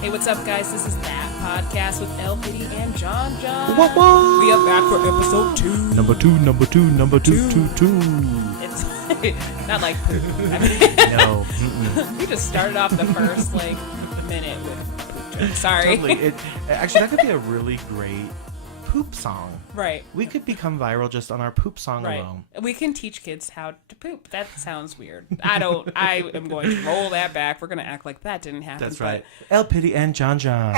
Hey, what's up, guys? This is That Podcast with L.Piddy and Jon Jon. What? We are back for episode 2. Number two. It's not like poop. I mean, No. we just started off the first, minute with poop jokes. Sorry. Totally. Actually, that could be a really great poop song. Right. We could become viral just on our poop song Right. alone. We can teach kids how to poop. That sounds weird. I am going to roll that back. We're going to act like that didn't happen. That's right. L.Piddy and Jon Jon.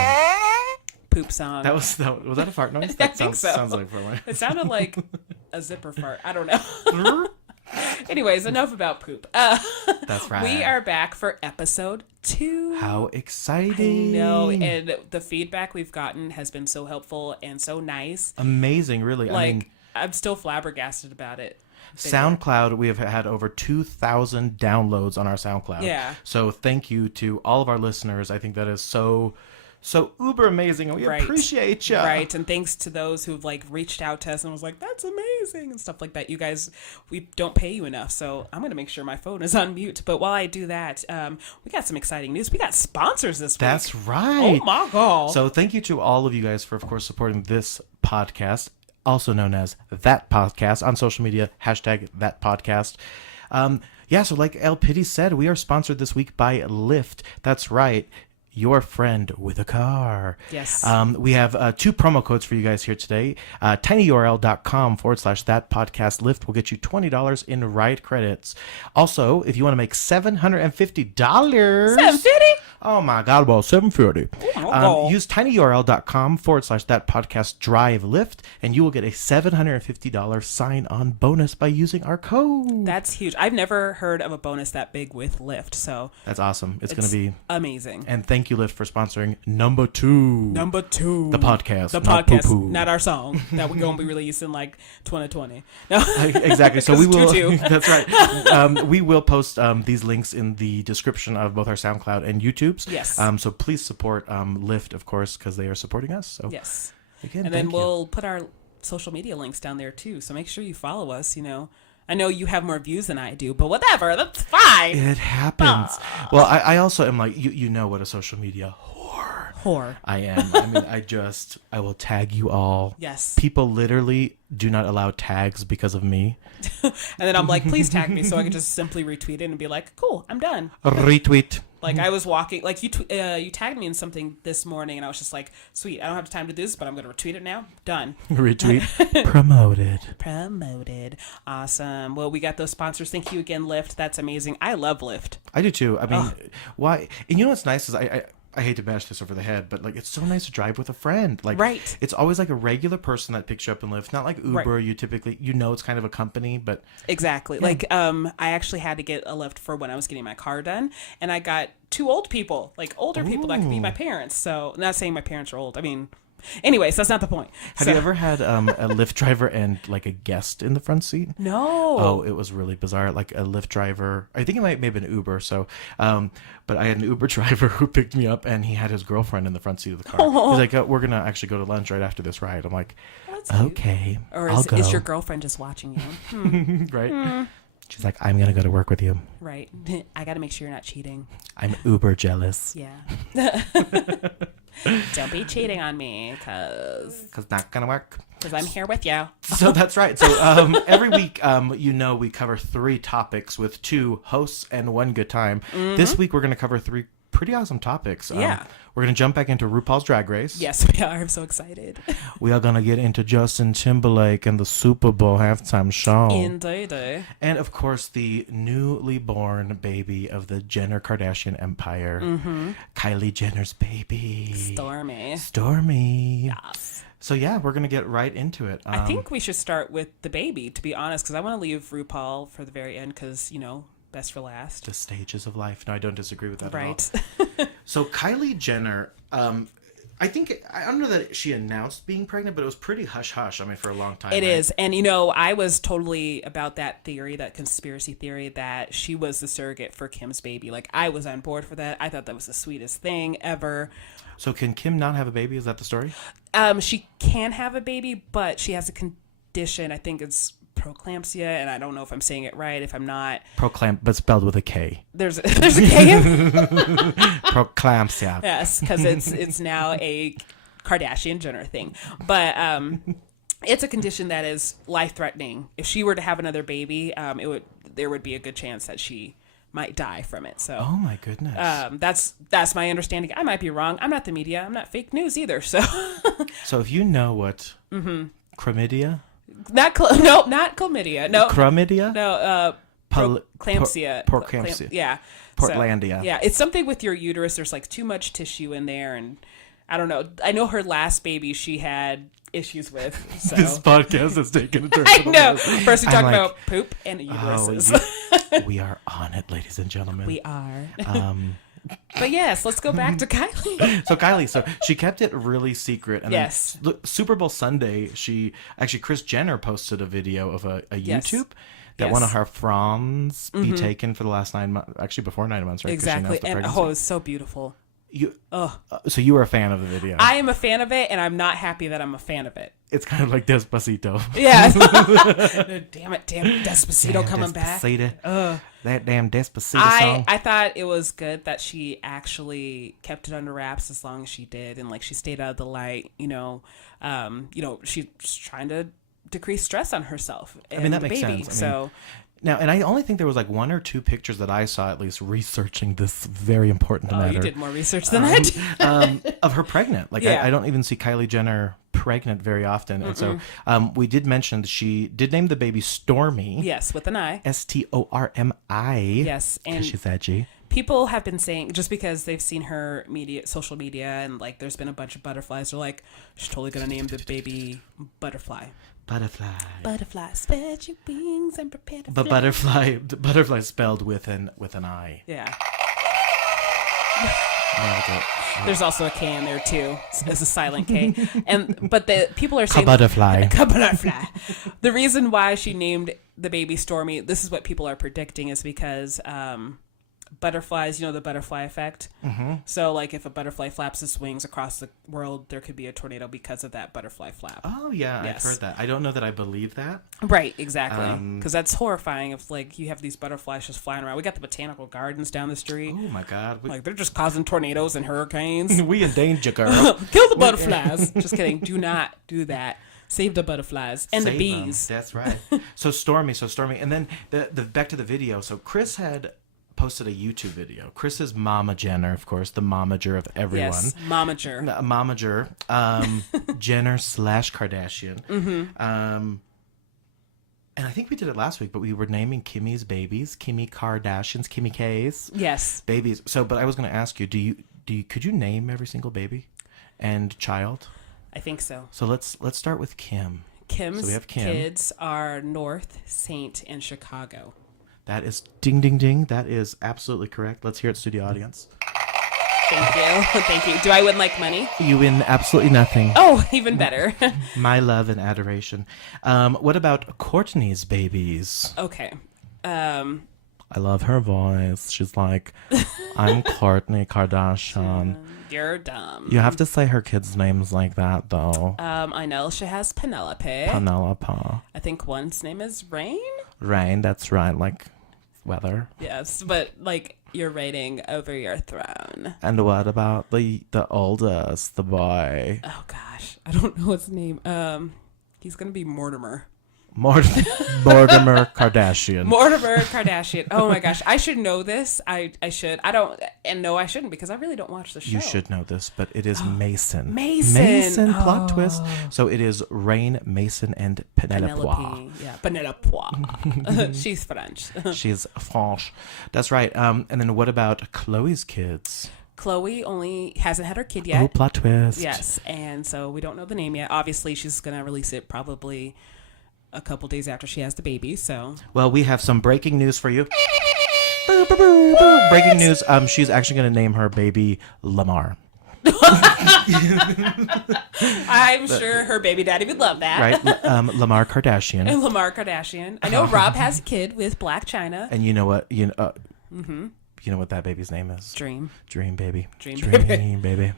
Poop song. Was that a fart noise? I That think so. sounds like one. It sounded like a zipper fart. I don't know. Anyways, enough about poop. That's right. We are back for episode 2. How exciting. I know, and the feedback we've gotten has been so helpful and so nice. Amazing, really. I mean, I'm still flabbergasted about it. SoundCloud, we have had over 2,000 downloads on our SoundCloud. Yeah. So thank you to all of our listeners. I think that is so uber amazing, and we appreciate you. Right, and thanks to those who've reached out to us and was like, that's amazing and stuff like that. You guys, we don't pay you enough, so I'm going to make sure my phone is on mute. But while I do that, we got some exciting news. We got sponsors this week. That's right. Oh my God. So thank you to all of you guys for, of course, supporting this podcast, also known as That Podcast, on social media, #That Podcast. So like L.Piddy said, we are sponsored this week by Lyft. That's right. Your friend with a car. Yes. We have 2 promo codes for you guys here today. tinyurl.com/that podcast Lyft will get you $20 in ride credits. Also, if you want to make $750. $750? Oh my God, well, $750. Oh. Use tinyurl.com/that podcast drive Lyft, and you will get a $750 sign-on bonus by using our code. That's huge. I've never heard of a bonus that big with Lyft, so That's awesome. It's going to be amazing. And thank you, Lyft, for sponsoring number 2. The podcast. The not podcast, poo-poo. not our song that we're going to be releasing 2020. No. Exactly. So we will. Tutu. That's right. We will post these links in the description of both our SoundCloud and YouTube's. Yes. So please support Lyft, of course, because they are supporting us. So Yes. again, And then thank you. we'll put our social media links down there too. So make sure you follow us. I know you have more views than I do, but whatever. That's fine. It happens. Well, I also am like, you know what a social media Whore. I am. I mean, I will tag you all. Yes. People literally do not allow tags because of me. And then I'm like, please tag me so I can just simply retweet it and be like, cool, I'm done. Retweet. I was walking, you tagged me in something this morning, and I was just like, sweet, I don't have time to do this, but I'm going to retweet it now. Done. Retweet. Promoted. Awesome. Well, we got those sponsors. Thank you again, Lyft. That's amazing. I love Lyft. I do too. I mean, why? And you know what's nice is I hate to bash this over the head, but it's so nice to drive with a friend. Right. It's always a regular person that picks you up in Lyft. Not like Uber. Right. You typically, it's kind of a company, but Exactly. Yeah. I actually had to get a Lyft for when I was getting my car done, and I got 2 old people, older people that could be my parents. So, not saying my parents are old. I mean, anyways, that's not the point. Have you ever had a Lyft driver and a guest in the front seat? No. Oh, it was really bizarre. Like a Lyft driver, I think it may have been Uber. So, but I had an Uber driver who picked me up, and he had his girlfriend in the front seat of the car. Oh. He's like, we're gonna actually go to lunch right after this ride. I'm like, That's cute. okay, Or I'll go. is your girlfriend just watching you? Right? She's like, I'm gonna go to work with you. Right. I got to make sure you're not cheating. I'm uber jealous. Yeah. Don't be cheating on me, because Not gonna work. I'm here with you. So that's right. So every week, we cover 3 topics with 2 hosts and 1 good time. Mm-hmm. This week, we're going to cover 3 pretty awesome topics. Yeah. We're going to jump back into RuPaul's Drag Race. Yes, we are. I'm so excited. We are going to get into Justin Timberlake and the Super Bowl halftime show. Indeed. And, of course, the newly born baby of the Jenner Kardashian empire, Kylie Jenner's baby. Stormy. Yes. So, yeah, we're going to get right into it. I think we should start with the baby, to be honest, because I want to leave RuPaul for the very end because, best for last. The stages of life. No, I don't disagree with that Right. at all. So Kylie Jenner, I don't know that she announced being pregnant, but it was pretty hush-hush, for a long time. It is. And, I was totally about that theory, that conspiracy theory that she was the surrogate for Kim's baby. I was on board for that. I thought that was the sweetest thing ever. So can Kim not have a baby? Is that the story? She can have a baby, but she has a condition. I think it's preeclampsia, and I don't know if I'm saying it right. If I'm not, but spelled with a K. There's a K. Preeclampsia. Yes, because it's now a Kardashian Jenner thing, but it's a condition that is life threatening. If she were to have another baby, there would be a good chance that she might die from it. So, oh my goodness, that's my understanding. I might be wrong. I'm not the media. I'm not fake news either. So, so if you know what chlamydia, not chlamydia, no chlamydia, no, preeclampsia, preeclampsia, yeah, Portlandia, so, yeah, it's something with your uterus. There's like too much tissue in there, and I don't know. I know her last baby she had issues with. So. This podcast has taken a turn. I know. First we talk about poop and uteruses. We are on it, ladies and gentlemen. We are. But yes, let's go back to Kylie. So Kylie, she kept it really secret. And yes. Then, Super Bowl Sunday, Kris Jenner posted a video of a YouTube that one of her fronds be taken for the last 9 months. Actually, before 9 months, right? Exactly. And it was so beautiful. So you were a fan of the video. I am a fan of it, and I'm not happy that I'm a fan of it. It's kind of like Despacito. Yeah. damn it, Despacito coming back. That damn Despacito song. I thought it was good that she actually kept it under wraps as long as she did, and like she stayed out of the light. She's trying to decrease stress on herself. And that makes sense. So. Now, and I only think there was like 1 or 2 pictures that I saw, at least researching this very important matter. You did more research than I did. Of her pregnant. Like, I don't even see Kylie Jenner pregnant very often. And so we did mention that she did name the baby Stormy. Yes, with an I. Stormi. Yes. And she's edgy. People have been saying, just because they've seen her social media, and like there's been a bunch of butterflies, they're like, she's totally going to name the baby Butterfly. Butterfly, spread your wings and prepare to fly. But butterfly spelled with an I. Yeah. There's also a K in there too. It's a silent K. But the people are saying Butterfly. The reason why she named the baby Stormy, this is what people are predicting, is because butterflies, the butterfly effect. Mm-hmm. So like if a butterfly flaps its wings across the world, there could be a tornado because of that butterfly flap. Oh yeah, yes. I've heard that. I don't know that I believe that. Right, exactly. Because that's horrifying if like you have these butterflies just flying around. We got the botanical gardens down the street. Oh my God. Like they're just causing tornadoes and hurricanes. We in danger, girl. Kill the butterflies. Just kidding. Do not do that. Save the butterflies and the bees. That's right. So Stormy. And then the back to the video. So Kris had posted a YouTube video. Kris is Mama Jenner, of course, the momager of everyone. Yes, momager. Momager. Jenner / Kardashian. Mm-hmm. And I think we did it last week, but we were naming Kimmy's babies, Kimmy Kardashian's, Kimmy K's. Yes. Babies. So, but I was going to ask you, could you name every single baby and child? I think so. So let's start with Kim. Kim's so we have Kim. Kids are North, Saint, and Chicago. That is ding, ding, ding. That is absolutely correct. Let's hear it, studio audience. Thank you. Thank you. Do I win like money? You win absolutely nothing. Oh, even better. My love and adoration. What about Courtney's babies? Okay. I love her voice. She's like, I'm Kourtney Kardashian. You're dumb. You have to say her kids' names like that, though. I know she has Penelope. Penelope. I think one's name is Rain. Rain, that's right, like weather. Yes, but like you're reigning over your throne. And what about the oldest, the boy? Oh gosh, I don't know his name. He's gonna be Mortimer. Mortimer Kardashian. Mortimer Kardashian. Oh my gosh, I should know this. I should. I don't, and no, I shouldn't, because I really don't watch the show. You should know this, but it is Mason. Mason. Plot twist. So it is Rain, Mason, and Penelope. Yeah, Penelope. She's French. She's French. That's right. And then what about Chloe's kids? Chloe only hasn't had her kid yet. Oh, plot twist. Yes, and so we don't know the name yet. Obviously, she's gonna release it probably a couple days after she has the baby. So, well, we have some breaking news for you. Breaking news. She's actually going to name her baby Lamar. I'm sure her baby daddy would love that. Right. Lamar Kardashian. And Lamar Kardashian. I know Rob has a kid with Black China. And you know what? You know what that baby's name is? Dream baby. Dream baby.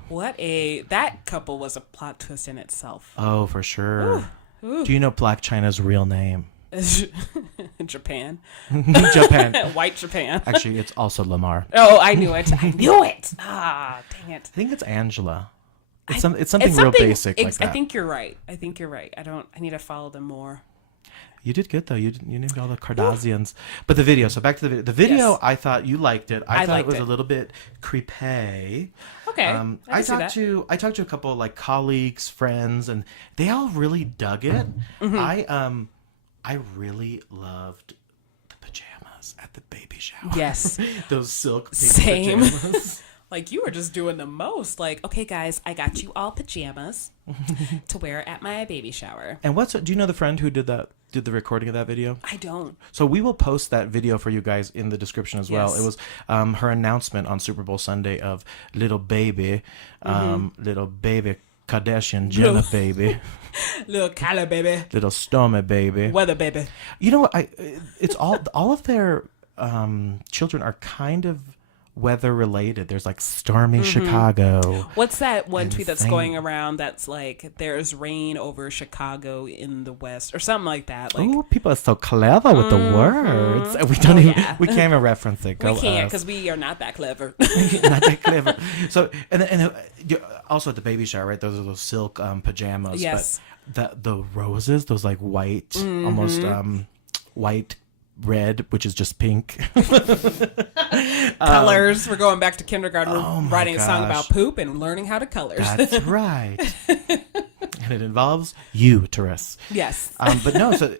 That couple was a plot twist in itself. Oh, for sure. Ooh. Do you know Black China's real name? Japan. Japan. White Japan. Actually, it's also Lamar. Oh, I knew it. I knew it. Ah, dang it. I think it's Angela. It's something real basic like that. I think you're right. I need to follow them more. You did good though. You named all the Kardashians. But the video. So back to the video. The video. Yes. I thought you liked it. I thought it was a little bit creepy. Okay. I talked to a couple like colleagues, friends, and they all really dug it. Mm-hmm. I really loved the pajamas at the baby shower. Yes. Those silk pink Same. pajamas. Like, you were just doing the most. Like, okay, guys, I got you all pajamas to wear at my baby shower. And do you know the friend who did the recording of that video? I don't. So we will post that video for you guys in the description as well. It was her announcement on Super Bowl Sunday of little baby Kardashian Jenner baby. Little Kylie baby. Little Stormy baby. Weather baby. You know what? It's all of their children are kind of weather related. There's like stormy Chicago. What's that one tweet that's going around that's like there's rain over Chicago in the west or something like that? Like, oh, people are so clever with the words. We we can't even reference it. We can't because we are not that clever. Not that clever. So and also at the baby shower, right? Those are those silk pajamas. Yes. But the roses, those like white, almost white. Red, which is just pink. Colors. We're going back to kindergarten. We're writing a song about poop and learning how to colors. That's right. And it involves uterus. Yes. But no, so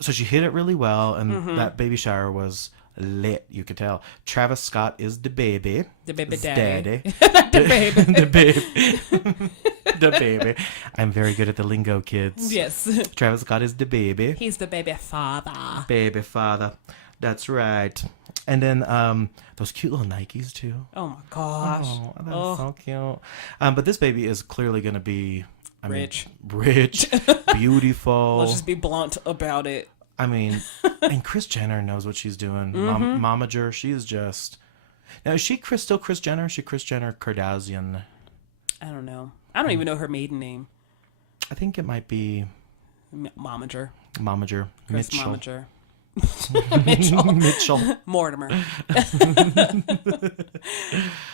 she hit it really well, and that baby shower was lit. You could tell. Travis Scott is the baby. The baby daddy. The baby. The baby. The baby. I'm very good at the lingo, kids. Yes. Travis Scott is the baby. He's the baby father. Baby father. That's right. And then those cute little Nikes too. Oh my gosh. Oh, that's so cute. But this baby is clearly going to be rich, beautiful. Let's just be blunt about it. I mean, and Kris Jenner knows what she's doing. Momager, she is just. Now, is she still Kris Jenner? Is she Kris Jenner Kardashian? I don't know. I don't even know her maiden name. I think it might be Momager. Kris Mitchell. Momager. Mitchell. Mortimer.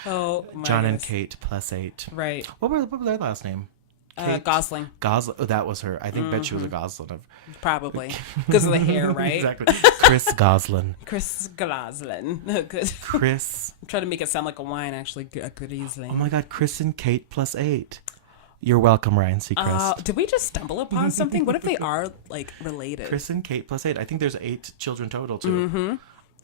Oh, my Jon and goodness. Kate +8. Right. What was their last name? Gosling. Gosling. Oh, that was her. I think bet she was a Gosling. Probably. Because of the hair, right? Exactly. Chris Goslin. Chris Goslin. Chris. I'm trying to make it sound like a wine, actually. Goslin. Oh my God. Chris and Kate +8. You're welcome, Ryan Seacrest. Did we just stumble upon something? What if they are, like, related? Chris and Kate +8. I think there's 8 children total, too. Mm-hmm.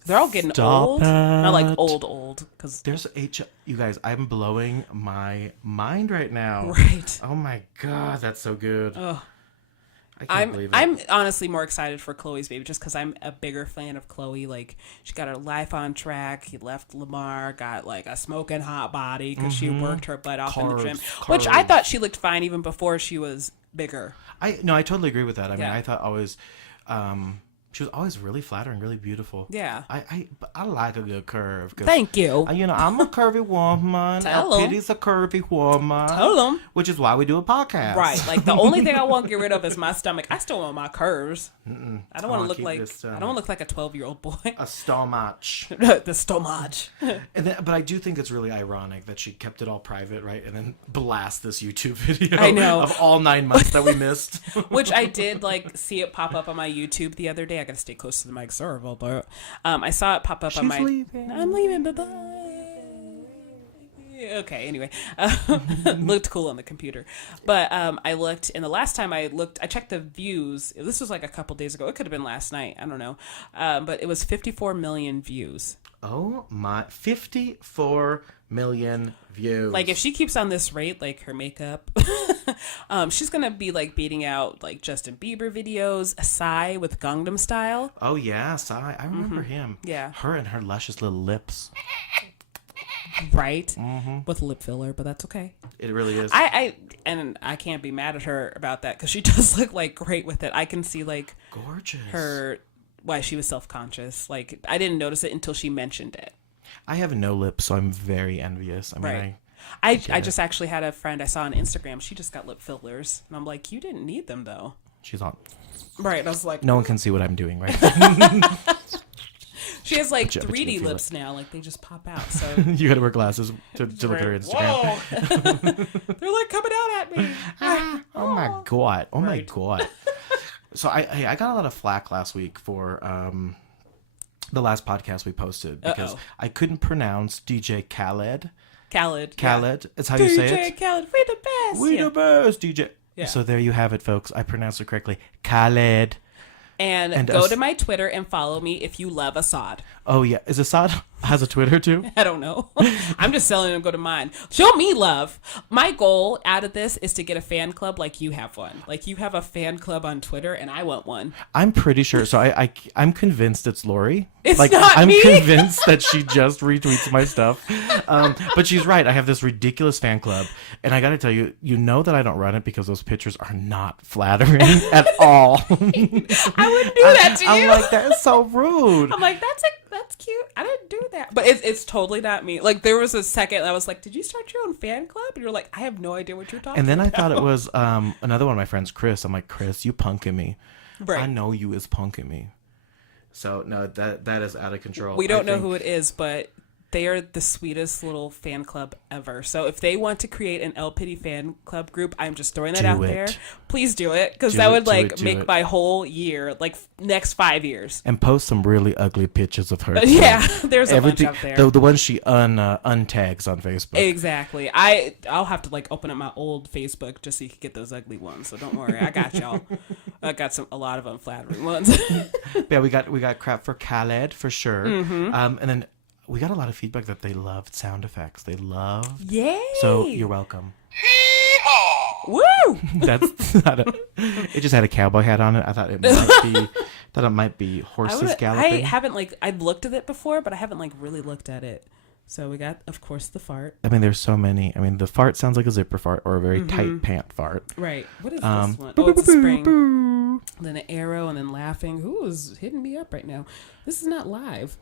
They're all getting Stop old. It. Not like old. Cause there's 8. You guys, I'm blowing my mind right now. Right. Oh my God. That's so good. Oh. I can't believe it. I'm honestly more excited for Chloe's baby just because I'm a bigger fan of Chloe. Like, she got her life on track. He left Lamar, got like a smoking hot body because she worked her butt off in the gym, which I thought she looked fine even before she was bigger. I totally agree with that. I mean, I thought always, she was always really flattering, really beautiful. Yeah. I like a good curve. Thank you. I'm a curvy woman. L.Piddy's a curvy woman. Tell them. Which is why we do a podcast. Right. Like, the only thing I won't get rid of is my stomach. I still want my curves. I don't want to look like I don't want to look like a 12-year-old boy. A stomach. The stomach. But I do think it's really ironic that she kept it all private, right? And then blast this YouTube video. I know. Of all 9 months that we missed. Which I did see it pop up on my YouTube the other day. I gotta stay close to the mic, sorry about that. I saw it pop up on my. Leaving. I'm leaving. Bye-bye. Okay. Anyway, looked cool on the computer, but I looked, and the last time I looked, I checked the views. This was like a couple days ago. It could have been last night. I don't know, but it was 54 million views. Oh my! 54 million views. Like, if she keeps on this rate, like her makeup, she's gonna be like beating out like Justin Bieber videos, Psy with Gangnam Style. Oh yeah, Psy. I remember him. Yeah. Her and her luscious little lips. Right. With lip filler, but that's okay. It really is. I can't be mad at her about that because she does look like great with it. I can see like gorgeous why she was self-conscious. Like, I didn't notice it until she mentioned it. I have no lips, so I'm very envious. I mean, right. I just actually had a friend I saw on Instagram. She just got lip fillers, and I'm like, you didn't need them though. She's on. Right. I was like, No one can see what I'm doing right now. she has like But 3D you lips now. Like they just pop out. So You gotta wear glasses to look at her Instagram. Whoa. They're like coming out at me. Oh my god. Oh my Right. god. So I got a lot of flack last week for the last podcast we posted because I couldn't pronounce DJ Khaled. Khaled. It's how you say DJ it. Khaled. We the best. We the best, DJ. Yeah. So there you have it, folks. I pronounced it correctly. Khaled. And go to my Twitter and follow me if you love Assad. Oh yeah, is Assad has a Twitter too? I don't know. I'm just telling him to go to mine. Show me love. My goal out of this is to get a fan club like you have one. Like you have a fan club on Twitter and I want one. I'm pretty sure. So I'm convinced it's Lori. It's like not I'm me. convinced that she just retweets my stuff. But she's right. I have this ridiculous fan club, and I got to tell you, you know that I don't run it because those pictures are not flattering at all. I wouldn't do that to you. I'm like, that is so rude. I'm like, that's cute. I didn't do that. But it's totally not me. Like, there was a second I was like, did you start your own fan club? And you're like, I have no idea what you're talking about. And then I thought it was another one of my friends, Chris. I'm like, Chris, you punking me. Right. I know you is punking me. So, no, that is out of control. We don't know who it is, but they are the sweetest little fan club ever. So if they want to create an L.Piddy fan club group, I'm just throwing that out there. Please do it, because that would make my whole year, like next 5 years. And post some really ugly pictures of her. Yeah, there's a bunch out there. The ones she untags on Facebook. Exactly. I'll have to like open up my old Facebook just so you can get those ugly ones. So don't worry, I got y'all. I got a lot of unflattering ones. Yeah, we got crap for Khaled for sure. Mm-hmm. And then we got a lot of feedback that they loved sound effects. They loved. Yay! So you're welcome. Woo! That's not it just had a cowboy hat on it. I thought it might be horses galloping. I haven't I've looked at it before, but I haven't really looked at it. So we got, of course, the fart. I mean, there's so many. I mean, the fart sounds like a zipper fart or a very tight pant fart. Right. What is this one? Oh, it's a spring. Then an arrow, and then laughing. Who is hitting me up right now? This is not live.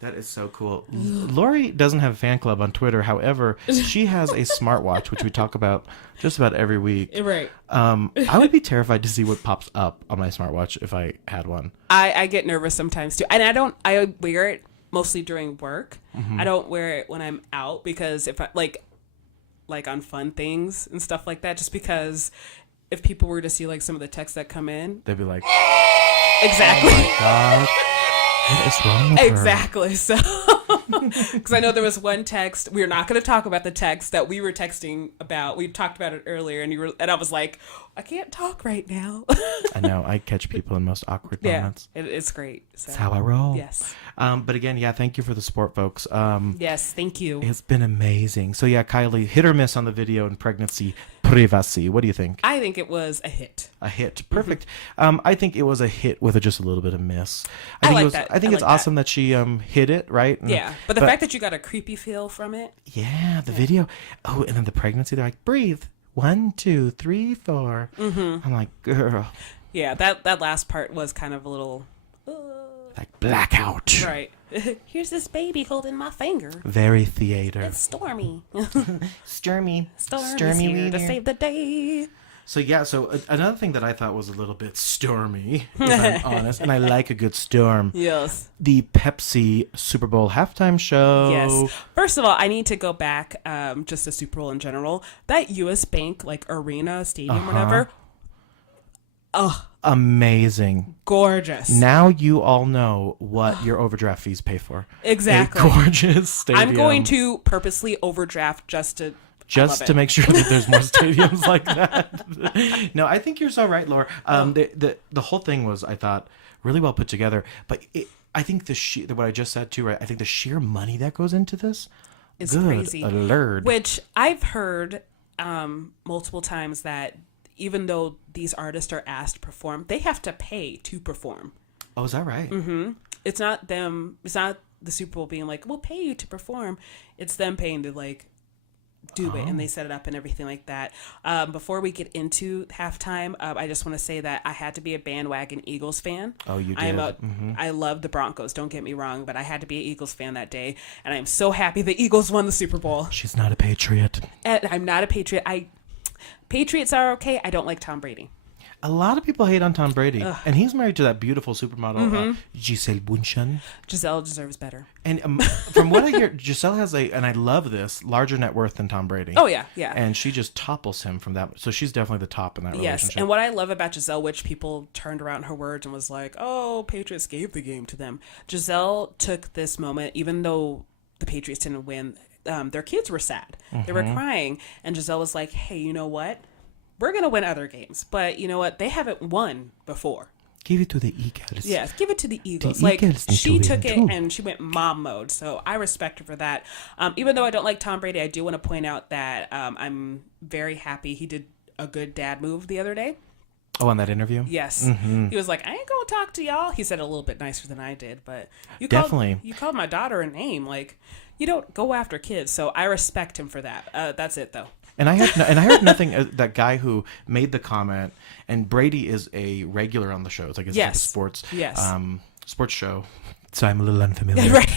That is so cool. Lori doesn't have a fan club on Twitter. However, she has a smartwatch, which we talk about just about every week. Right. I would be terrified to see what pops up on my smartwatch if I had one. I get nervous sometimes too. And I wear it mostly during work. Mm-hmm. I don't wear it when I'm out because if I like on fun things and stuff like that, just because if people were to see some of the texts that come in, they'd be like, exactly. Oh my God. What is wrong with her? Exactly. So, because I know there was one text. We're not going to talk about the text that we were texting about. We talked about it earlier, and I was like, I can't talk right now. I know. I catch people in most awkward moments. It's great. So. That's how I roll. Yes. But again, thank you for the support, folks. Yes, thank you. It's been amazing. So Kylie, hit or miss on the video and pregnancy privacy. What do you think? I think it was a hit. A hit. Perfect. I think it was a hit with just a little bit of miss. I think it's awesome that she hit it, right? But the fact that you got a creepy feel from it. Yeah, the video. Oh, and then the pregnancy, they're like, breathe. 1, 2, 3, 4. Mm-hmm. I'm like, girl. Yeah, that last part was kind of a little... like blackout. Right. Here's this baby holding my finger. Very theater. It's Stormy. Stormy's here to save the day. So another thing that I thought was a little bit stormy, if I'm honest, and I like a good storm. Yes. The Pepsi Super Bowl halftime show. Yes. First of all, I need to go back just to Super Bowl in general. That U.S. Bank arena, stadium, whatever. Oh. Amazing. Gorgeous. Now you all know what your overdraft fees pay for. Exactly. A gorgeous stadium. I'm going to purposely overdraft just to make sure that there's more stadiums like that. No, I think you're so right, Laura. The whole thing was, I thought, really well put together. But I think what I just said too, right? I think the sheer money that goes into this is crazy. Alert. Which I've heard multiple times that even though these artists are asked to perform, they have to pay to perform. Oh, is that right? Mm-hmm. It's not them. It's not the Super Bowl being like, we'll pay you to perform. It's them paying to do it, and they set it up and everything like that. Before we get into halftime, I just want to say that I had to be a bandwagon Eagles fan. Oh, you did? I love the Broncos, don't get me wrong, but I had to be an Eagles fan that day, and I'm so happy the Eagles won the Super Bowl. She's not a patriot. And I'm not a patriot. Patriots are okay. I don't like Tom Brady. A lot of people hate on Tom Brady, and he's married to that beautiful supermodel Gisele Bündchen. Giselle deserves better. And from what I hear, Giselle has and I love this, larger net worth than Tom Brady. Oh yeah, yeah. And she just topples him from that. So she's definitely the top in that relationship. Yes, and what I love about Giselle, which people turned around her words and was like, "Oh, Patriots gave the game to them." Giselle took this moment, even though the Patriots didn't win. Their kids were sad. They were crying, and Giselle was like, "Hey, you know what? We're going to win other games, but you know what? They haven't won before. Give it to the Eagles." Yes, give it to the Eagles. The Eagles she need to took win it too. and she went mom mode. So I respect her for that. Even though I don't like Tom Brady, I do want to point out that I'm very happy he did a good dad move the other day. Oh, on that interview? Yes. He was like, "I ain't going to talk to y'all." He said it a little bit nicer than I did, but Definitely. You called my daughter a name. Like, you don't go after kids. So I respect him for that. That's it, though. And I heard nothing. That guy who made the comment, and Brady is a regular on the show. It's like a sports show. So I'm a little unfamiliar. Right.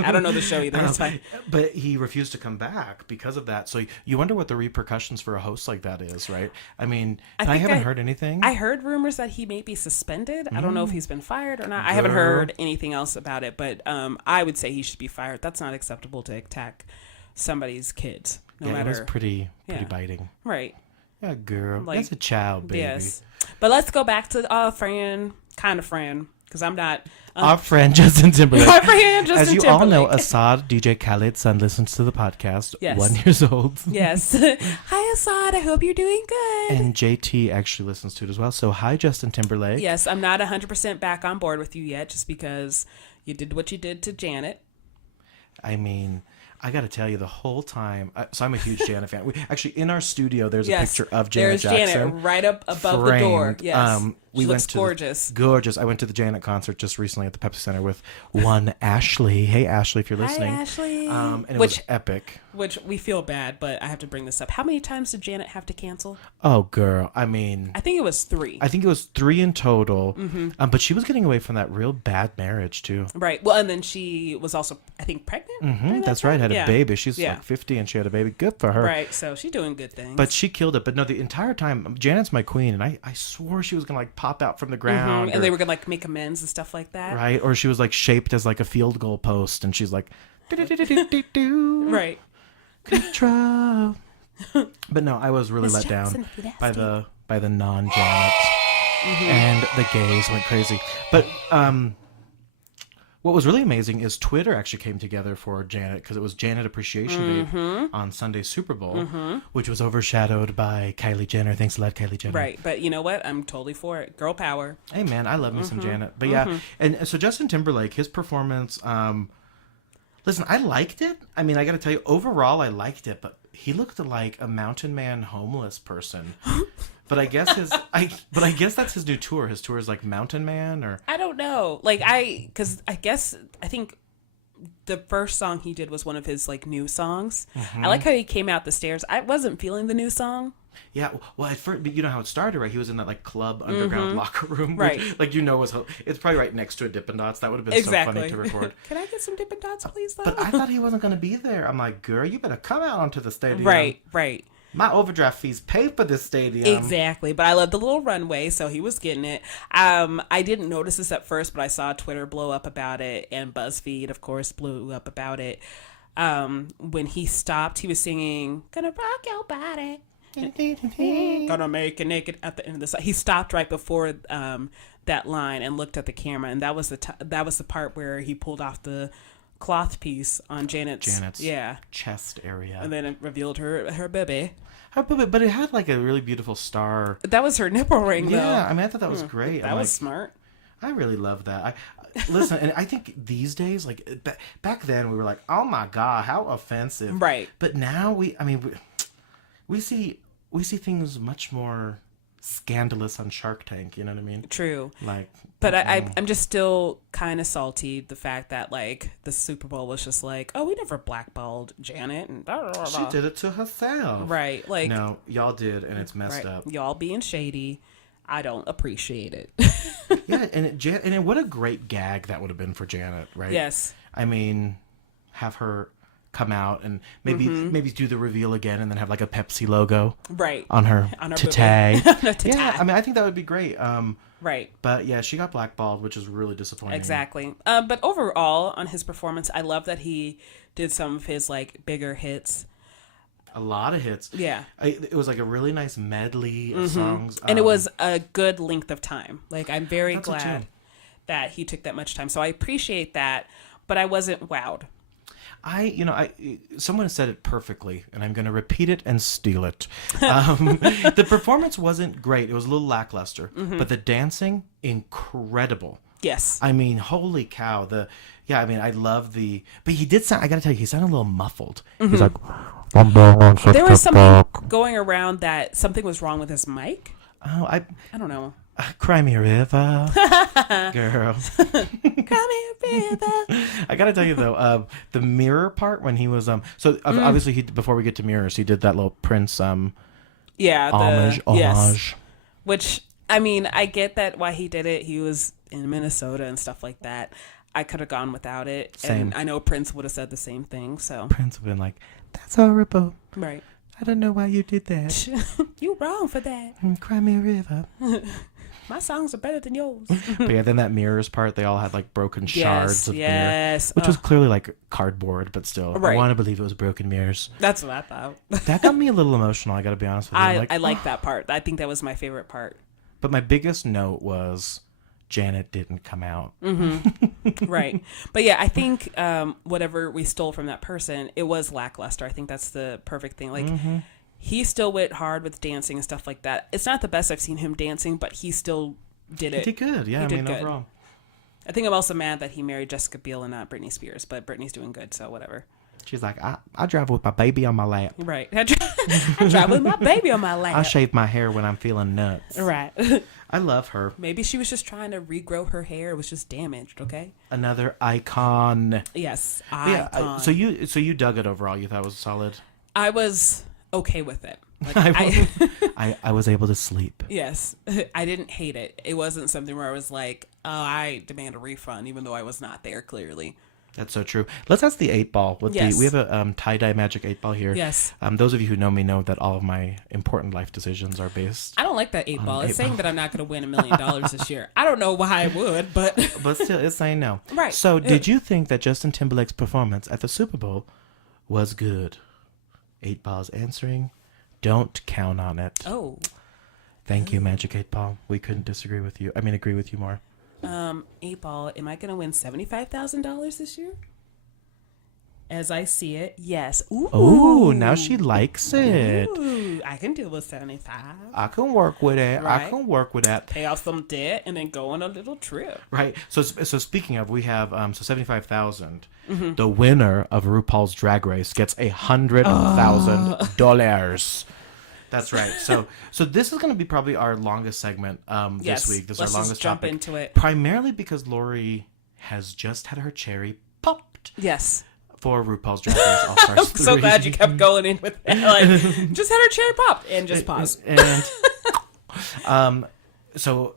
I don't know the show either. It's fine. But he refused to come back because of that. So you wonder what the repercussions for a host like that is, right? I mean, I haven't heard anything. I heard rumors that he may be suspended. I don't know if he's been fired or not. I haven't heard anything else about it, but I would say he should be fired. That's not acceptable to attack somebody's kids. No matter. It was pretty biting. Right. Yeah, girl. That's a child, baby. Yes. But let's go back to our friend, because I'm not. Our friend Justin Timberlake. Our friend Justin As you Timberlake. all know, Assad, DJ Khaled's son, listens to the podcast. Yes. 1 year old. Yes. Hi, Assad. I hope you're doing good. And JT actually listens to it as well. So hi, Justin Timberlake. Yes, I'm not 100% back on board with you yet, just because you did what you did to Janet. I mean, I got to tell you, the whole time, so I'm a huge Janet fan. We actually, in our studio, there's a picture of Janet Jackson. There's Janet right up above the door. Yes. We looks went to gorgeous. Gorgeous. I went to the Janet concert just recently at the Pepsi Center with one Ashley. Hey, Ashley, if you're listening. Hi, Ashley. And it was epic. Which we feel bad, but I have to bring this up. How many times did Janet have to cancel? Oh, girl. I mean, I think it was 3. I think it was 3 in total. But she was getting away from that real bad marriage, too. Right. Well, and then she was also, I think, pregnant. That's right. Had a baby. She's like 50 and she had a baby. Good for her. Right. So she's doing good things. But she killed it. But no, the entire time, Janet's my queen. And I swore she was going to like pop out from the ground. And they were going to like make amends and stuff like that. Right. Or she was like shaped as like a field goal post. And she's like, do-do-do-do-do-do. Right. Control. But no, I was really let down by the non-Janet. And the gays went crazy. But what was really amazing is Twitter actually came together for Janet because it was Janet Appreciation Day on Sunday's Super Bowl, which was overshadowed by Kylie Jenner. Thanks a lot, Kylie Jenner. Right, but you know what? I'm totally for it. Girl power. Hey, man, I love me some Janet. But yeah, and so Justin Timberlake, his performance, listen, I liked it. I mean, I got to tell you, overall, I liked it, but he looked like a mountain man homeless person. But I guess I guess that's his new tour. His tour is like Mountain Man, or I don't know. Like I think the first song he did was one of his like new songs. I like how he came out the stairs. I wasn't feeling the new song. Yeah, well, at first, but you know how it started, right? He was in that like club underground locker room, right? Which, like it's probably right next to a Dippin' Dots. That would have been so funny to record. Can I get some Dippin' Dots, please? Though? But I thought he wasn't going to be there. I'm like, girl, you better come out onto the stadium. Right. My overdraft fees paid for this stadium. Exactly. But I love the little runway, so he was getting it. I didn't notice this at first, but I saw Twitter blow up about it, and BuzzFeed, of course, blew up about it. When he stopped, he was singing, "Gonna rock your body. Gonna make it naked" at the end of the song. He stopped right before that line and looked at the camera, and that was the part where he pulled off the cloth piece on Janet's chest area, and then it revealed her baby. But it had like a really beautiful star. That was her nipple ring, though. Yeah, I mean, I thought that was great. That was smart. I really love that. Listen, and I think these days, like back then, we were like, "Oh my God, how offensive!" Right. But now we see things much more scandalous on Shark Tank. You know what I mean? True. Like, but I'm just still kind of salty the fact that like the Super Bowl was just like, oh, we never blackballed Janet and blah, blah, blah. She did it to herself. Right. Like, no, y'all did, and it's messed up. Y'all being shady. I don't appreciate it. Yeah, and what a great gag that would have been for Janet, right? Yes. I mean, have her come out and maybe do the reveal again and then have like a Pepsi logo right on her tete. Yeah, I mean, I think that would be great. Right. But yeah, she got blackballed, which is really disappointing. Exactly. But overall, on his performance, I love that he did some of his like bigger hits. A lot of hits. Yeah. It was like a really nice medley of songs. And it was a good length of time. Like, I'm very glad that he took that much time. So I appreciate that, but I wasn't wowed. Someone said it perfectly, and I'm going to repeat it and steal it. The performance wasn't great. It was a little lackluster, but the dancing, incredible. Yes. I mean, holy cow. I love but he did sound, I got to tell you, he sounded a little muffled. He's like, there was something going around that something was wrong with his mic. Oh, I don't know. Cry me a river, girl. Cry me a river. I gotta tell you though, the mirror part when he was obviously before we get to mirrors, he did that little Prince homage. Yes. Which, I mean, I get that why he did it. He was in Minnesota and stuff like that. I could have gone without it. Same. And I know Prince would have said the same thing. So Prince would have been like, "That's horrible." Right. I don't know why you did that. You wrong for that. Cry me a river. My songs are better than yours. But yeah, then that mirrors part, they all had like broken shards of mirror, which was clearly like cardboard, but still, I want to believe it was broken mirrors. That's what I thought. That got me a little emotional. I got to be honest with you. I like that part. I think that was my favorite part. But my biggest note was Janet didn't come out. Right. But yeah, I think whatever we stole from that person, it was lackluster. I think that's the perfect thing. Like, he still went hard with dancing and stuff like that. It's not the best I've seen him dancing, but he still did it. He did good. Yeah, good. overall. I think I'm also mad that he married Jessica Biel and not Britney Spears, but Britney's doing good, so whatever. She's like, I drive with my baby on my lap. Right. I drive with my baby on my lap. I shave my hair when I'm feeling nuts. Right. I love her. Maybe she was just trying to regrow her hair. It was just damaged, okay? Another icon. Yes, icon. Yeah, so you dug it overall. You thought it was solid? I was okay with it. Like, I was able to sleep. Yes. I didn't hate it. It wasn't something where I was like, oh, I demand a refund, even though I was not there, clearly. That's so true. Let's ask the 8-ball. We have a tie-dye magic 8-ball here. Yes. Those of you who know me know that all of my important life decisions are based. I don't like that 8-ball. It's saying that I'm not going to win $1 million this year. I don't know why I would, but but still, it's saying no. Right. So, did you think that Justin Timberlake's performance at the Super Bowl was good? 8-ball's answering, don't count on it. Oh. Thank you, Magic 8-ball. We couldn't disagree with you. I mean, agree with you more. 8-ball, am I going to win $75,000 this year? As I see it, yes. Ooh, now she likes it. Ooh, I can deal with 75. I can work with it. Right. I can work with that. Pay off some debt and then go on a little trip. Right. So speaking of, we have $75,000. The winner of RuPaul's Drag Race gets $100,000. That's right. So this is going to be probably our longest segment this week. This is our longest jump topic. into it. Primarily because Lori has just had her cherry popped. Yes. For RuPaul's Drag Race All Stars 3. I'm so glad you kept going in with that. Like, just had her cherry popped and just paused. And so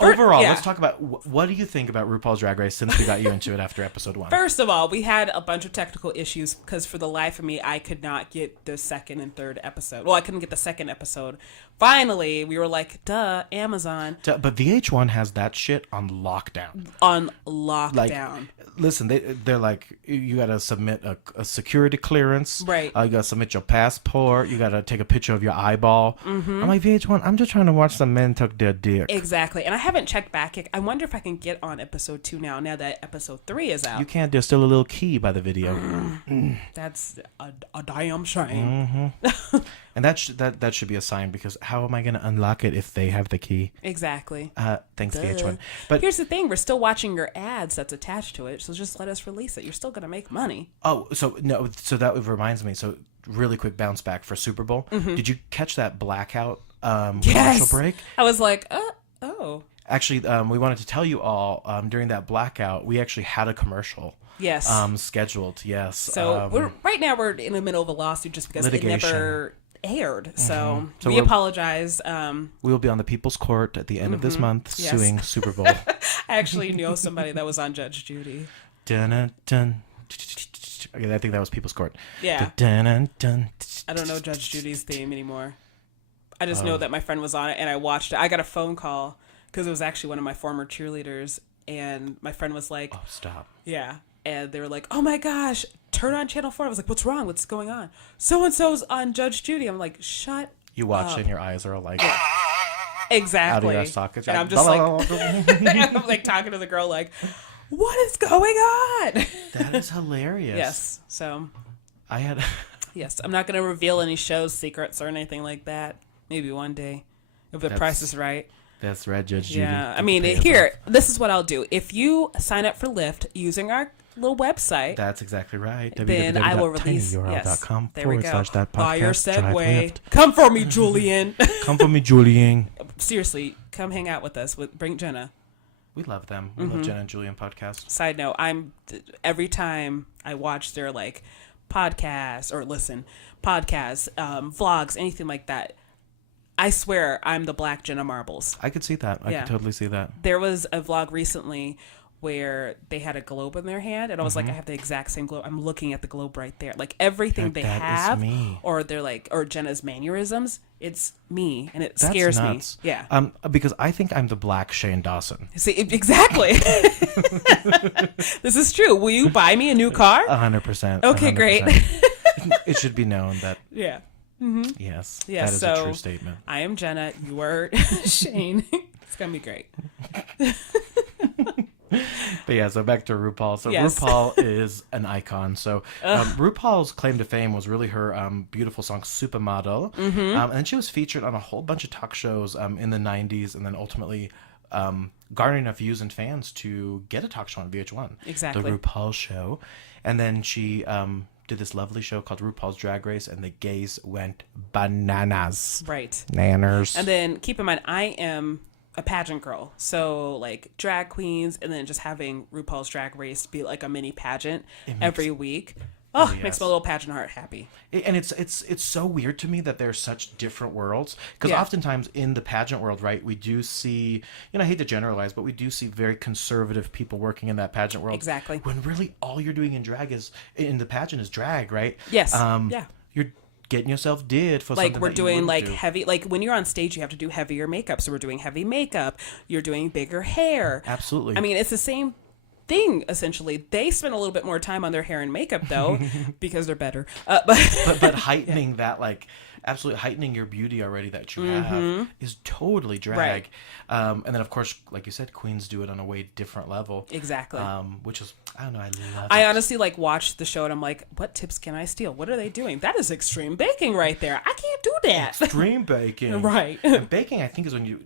overall, let's talk about what do you think about RuPaul's Drag Race since we got you into it after episode 1? First of all, we had a bunch of technical issues because for the life of me, I could not get the second and third episode. Well, I couldn't get the second episode. Finally, we were like, duh, Amazon. But VH1 has that shit on lockdown. On lockdown. Like, listen, they're like, you got to submit a security clearance. Right. You got to submit your passport. You got to take a picture of your eyeball. I'm like, VH1, I'm just trying to watch some men tuck their dick. Exactly. And I haven't checked back. I wonder if I can get on episode 2 now that episode 3 is out. You can't. There's still a little key by the video. That's a damn shame. And that should be a sign, because how am I going to unlock it if they have the key? Exactly. Thanks, VH1. But here's the thing. We're still watching your ads that's attached to it, so just let us release it. You're still going to make money. Oh, so that reminds me. So really quick bounce back for Super Bowl. Did you catch that blackout commercial break? I was like, oh. Actually, we wanted to tell you all during that blackout, we actually had a commercial. Yes. Scheduled. Yes. So right now we're in the middle of a lawsuit just because litigation. It never aired. So we apologize. We will be on the People's Court at the end of this month suing Super Bowl. I actually know somebody that was on Judge Judy. Dun, dun. Okay, I think that was People's Court. Yeah. Dun-dun-dun. I don't know Judge Judy's theme anymore. I just know that my friend was on it and I watched it. I got a phone call because it was actually one of my former cheerleaders, and my friend was like, Oh, stop. yeah. And they were like, oh my gosh, turn on Channel 4. I was like, what's wrong? What's going on? So-and-so's on Judge Judy. I'm like, shut You watch up. and your eyes are like Exactly. out of your sockets. And I'm just I'm like talking to the girl like, what is going on? That is hilarious. Yes. So, I had... yes, I'm not going to reveal any shows secrets or anything like that. Maybe one day if the price is right. That's right, Judge Judy. Yeah, I mean, here, this is what I'll do. If you sign up for Lyft using our little website, That's exactly right. then I will release. Yes, there we go. /that Buy your podcast, drive Segway. Lyft. Come for me, Julian. Come for me, Julian. Seriously, come hang out with us. Bring Jenna. We love them. We love Jen and Julian podcast. Side note: every time I watch their like podcasts or listen podcasts, vlogs, anything like that. I swear I'm the Black Jenna Marbles. I could see that. I could totally see that. There was a vlog recently where they had a globe in their hand, and I was like, I have the exact same globe. I'm looking at the globe right there. Like everything Like, they that have, is me. or they're like, or Jenna's mannerisms, it's me, and it That's scares nuts. me. Yeah. Because I think I'm the Black Shane Dawson. See, exactly. This is true. Will you buy me a new car? 100%. Okay, 100%. great. It should be known that, Yeah. yes, Yeah, that is so a true statement. I am Jenna. You are Shane. It's gonna be great. But yeah, so back to RuPaul. So Yes. RuPaul is an icon. So RuPaul's claim to fame was really her beautiful song Supermodel. And then she was featured on a whole bunch of talk shows in the 90s, and then ultimately garnered enough views and fans to get a talk show on VH1. Exactly. The RuPaul show. And then she did this lovely show called RuPaul's Drag Race, and the gays went bananas. Right. Nanners. And then keep in mind, I am a pageant girl. So like drag queens, and then just having RuPaul's Drag Race be like a mini pageant every week. Oh, yes. Makes my little pageant heart happy. And it's so weird to me that they're such different worlds, because Yeah. oftentimes in the pageant world, right, we do see, I hate to generalize, but we do see very conservative people working in that pageant world. Exactly. When really all you're doing in the pageant is drag, right? Yes. Yeah. You're getting yourself did for Like something we're that you doing wouldn't like do. heavy, like when you're on stage, you have to do heavier makeup. So we're doing heavy makeup. You're doing bigger hair. Absolutely. I mean, it's the same thing essentially. They spend a little bit more time on their hair and makeup though, because they're better. but heightening that, like absolutely heightening your beauty already that you have is totally drag. Right. And then of course, like you said, queens do it on a way different level. Exactly. Which is, I don't know, I love I it. honestly like watched the show and I'm like, what tips can I steal? What are they doing? That is extreme baking right there. I can't do that. Extreme baking. Right. And baking, I think, is when you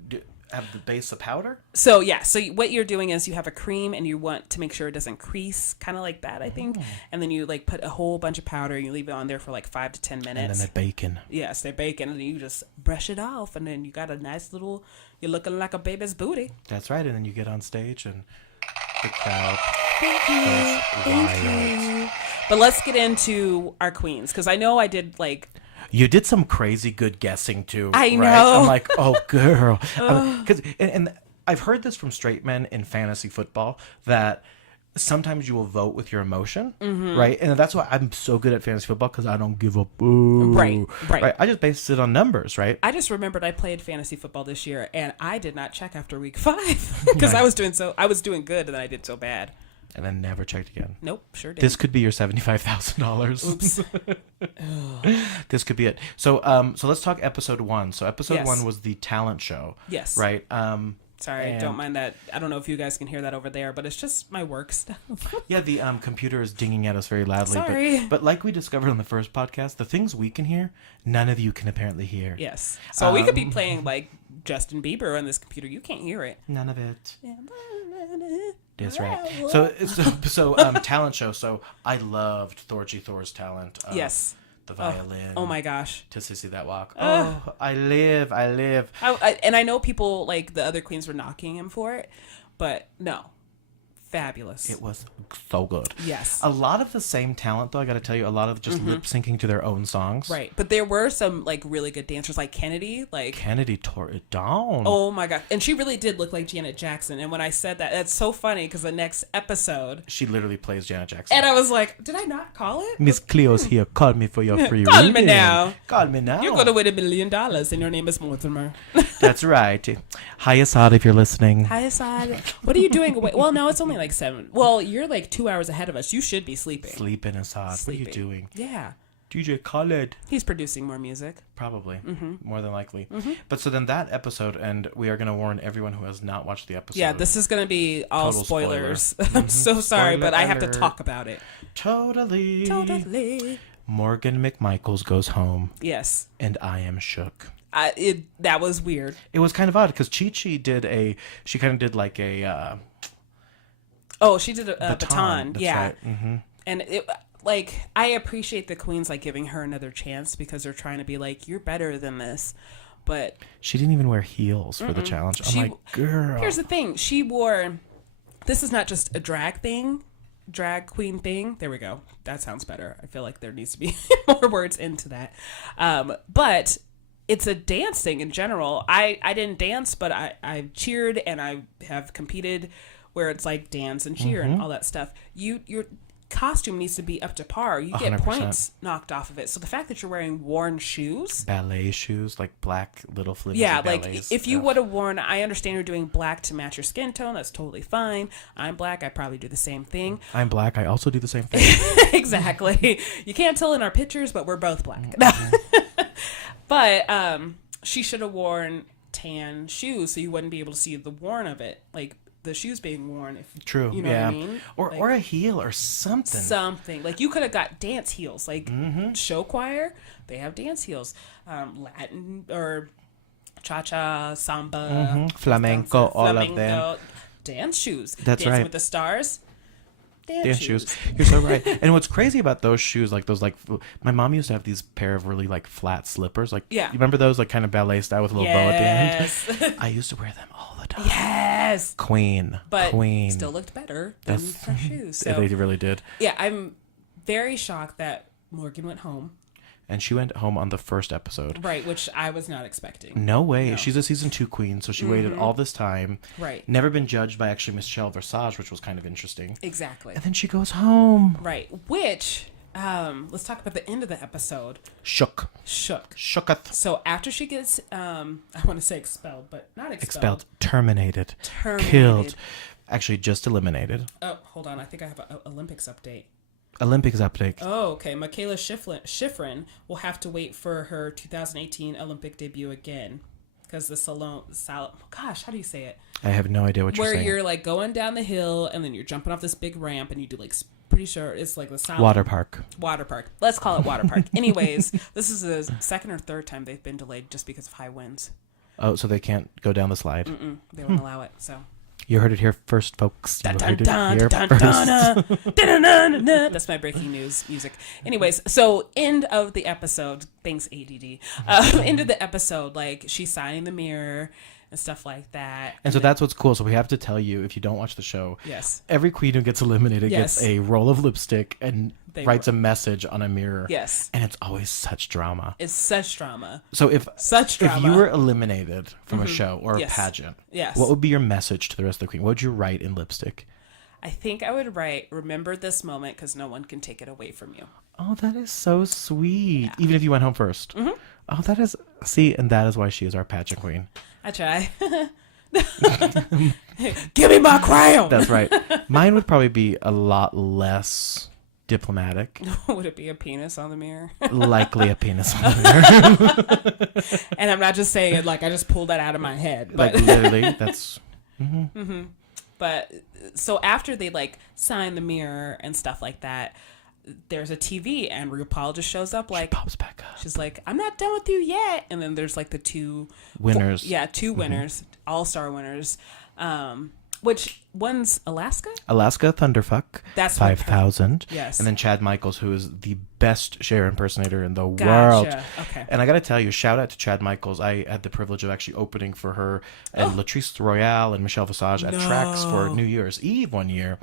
have the base of powder. So yeah, so what you're doing is you have a cream and you want to make sure it doesn't crease, kind of like that, I think. And then you like put a whole bunch of powder and you leave it on there for like 5 to 10 minutes. And then they're baking. Yes, they're baking, and then you just brush it off, and then you got a nice little. You're looking like a baby's booty. That's right. And then you get on stage and the crowd Thank you. But let's get into our queens, because I know I did like. You did some crazy good guessing too. I right? know. I'm like, oh girl, because and I've heard this from straight men in fantasy football that sometimes you will vote with your emotion, right? And that's why I'm so good at fantasy football, because I don't give up. Right. I just base it on numbers, right? I just remembered I played fantasy football this year, and I did not check after week 5 because I was doing good, and then I did so bad. And then never checked again. Nope, sure did. This could be your $75,000. Oops. This could be it. So so let's talk episode 1. So episode Yes. 1 was the talent show. Yes. Right. Sorry, and- don't mind that. I don't know if you guys can hear that over there, but it's just my work stuff. Yeah, the computer is dinging at us very loudly. Sorry. But like we discovered on the first podcast, the things we can hear, none of you can apparently hear. Yes. So we could be playing like Justin Bieber on this computer. You can't hear it. None of it. That's right. So talent show. So I loved Thor's talent. Yes. The violin. Oh my gosh. To see that walk. Oh, I live. And I know people like the other queens were knocking him for it, but no. fabulous. It was so good. Yes. A lot of the same talent, though, I got to tell you, a lot of just lip syncing to their own songs. Right. But there were some like really good dancers like Kennedy. Kennedy tore it down. Oh my God. And she really did look like Janet Jackson. And when I said that, that's so funny because the next episode. She literally plays Janet Jackson. And I was like, did I not call it? Miss Cleo's here. Call me for your free Call me reading. now. Call me now. You're going to win $1 million and your name is Mortimer. That's right. Hi, Assad, if you're listening. Hi, Assad. What are you doing away? Well, no, it's only like 7. Well, you're like 2 hours ahead of us. You should be sleeping. Sleeping, Assad. Sleeping. What are you doing? Yeah. DJ Khaled. He's producing more music. Probably. More than likely. But so then that episode, and we are going to warn everyone who has not watched the episode. Yeah, this is going to be all Total spoilers. I'm so sorry, Spoiler but I have to alert. talk about it. Totally. Morgan McMichaels goes home. Yes. And I am shook. That was weird. It was kind of odd because Chi Chi she kind of did like a She did a baton. That's Yeah. right. Mm-hmm. And it, like, I appreciate the queens like giving her another chance because they're trying to be like, you're better than this. But she didn't even wear heels for the challenge. I'm like, girl. Here's the thing. This is not just a drag queen thing. There we go. That sounds better. I feel like there needs to be more words into that. But it's a dance thing in general. I didn't dance, but I cheered and I have competed where it's like dance and cheer and all that stuff. Your costume needs to be up to par. You get 100%. Points knocked off of it. So the fact that you're wearing worn shoes, ballet shoes, like black little flimsy ballets. If you would have worn, I understand you're doing black to match your skin tone. That's totally fine. I'm black. I probably do the same thing. I'm black. I also do the same thing. Exactly. You can't tell in our pictures, but we're both black. But she should have worn tan shoes so you wouldn't be able to see the worn of it. Like, the shoes being worn. True. You know what I mean? Or a heel or something. Something. Like, you could have got dance heels. Like, show choir, they have dance heels. Latin or cha-cha, samba. Flamenco, all of them. Dance shoes. That's Dancing right. with the Stars. Dance shoes. You're so right. And what's crazy about those shoes, like those, like, my mom used to have these pair of really, like, flat slippers. Like, yeah. You remember those, like, kind of ballet style with a little bow at the end? I used to wear them all the time. Yes. Queen. Still looked better than her shoes. So, they really did. Yeah, I'm very shocked that Morgan went home. And she went home on the first episode. Right, which I was not expecting. No way. No. She's a season 2 queen, so she waited all this time. Right. Never been judged by actually Michelle Visage, which was kind of interesting. Exactly. And then she goes home. Right. Which, let's talk about the end of the episode. Shook. Shooketh. So after she gets, I want to say expelled, but not expelled. Terminated. Killed. Actually, just eliminated. Oh, hold on. I think I have an Olympics update. Olympics update. Oh, okay. Michaela Schifrin will have to wait for her 2018 Olympic debut again. Because gosh, how do you say it? I have no idea what you're saying. Where you're like going down the hill and then you're jumping off this big ramp and you do like, pretty sure it's like the Salom. Water park. Let's call it water park. Anyways, this is the second or third time they've been delayed just because of high winds. Oh, so they can't go down the slide. They won't allow it, so. You heard it here first, folks. You heard it here first. That's my breaking news music. Anyways, so end of the episode. Thanks, ADD. End of the episode, like she's signing the mirror and stuff like that. And so that's what's cool. So we have to tell you, if you don't watch the show, yes, every queen who gets eliminated gets a roll of lipstick and writes a message on a mirror. Yes. And it's always such drama. It's such drama. So if you were eliminated from a show or a pageant, what would be your message to the rest of the queen? What would you write in lipstick? I think I would write, remember this moment because no one can take it away from you. Oh, that is so sweet. Yeah. Even if you went home first. Oh, that is, and that is why she is our pageant queen. I try. Give me my crown. That's right. Mine would probably be a lot less diplomatic. Would it be a penis on the mirror? Likely a penis on the mirror. And I'm not just saying it like I just pulled that out of my head. But. Like literally, that's... But so after they like sign the mirror and stuff like that, there's a TV and RuPaul just shows up like... She pops back up. She's like, I'm not done with you yet. And then there's like the two... Winners. Two winners, all-star winners. Which one's Alaska? Alaska Thunderfuck. That's 5,000. Yes. And then Chad Michaels, who is the best Cher impersonator in the world. Okay. And I got to tell you, shout out to Chad Michaels. I had the privilege of actually opening for her and Latrice Royale and Michelle Visage at Trax for New Year's Eve one year.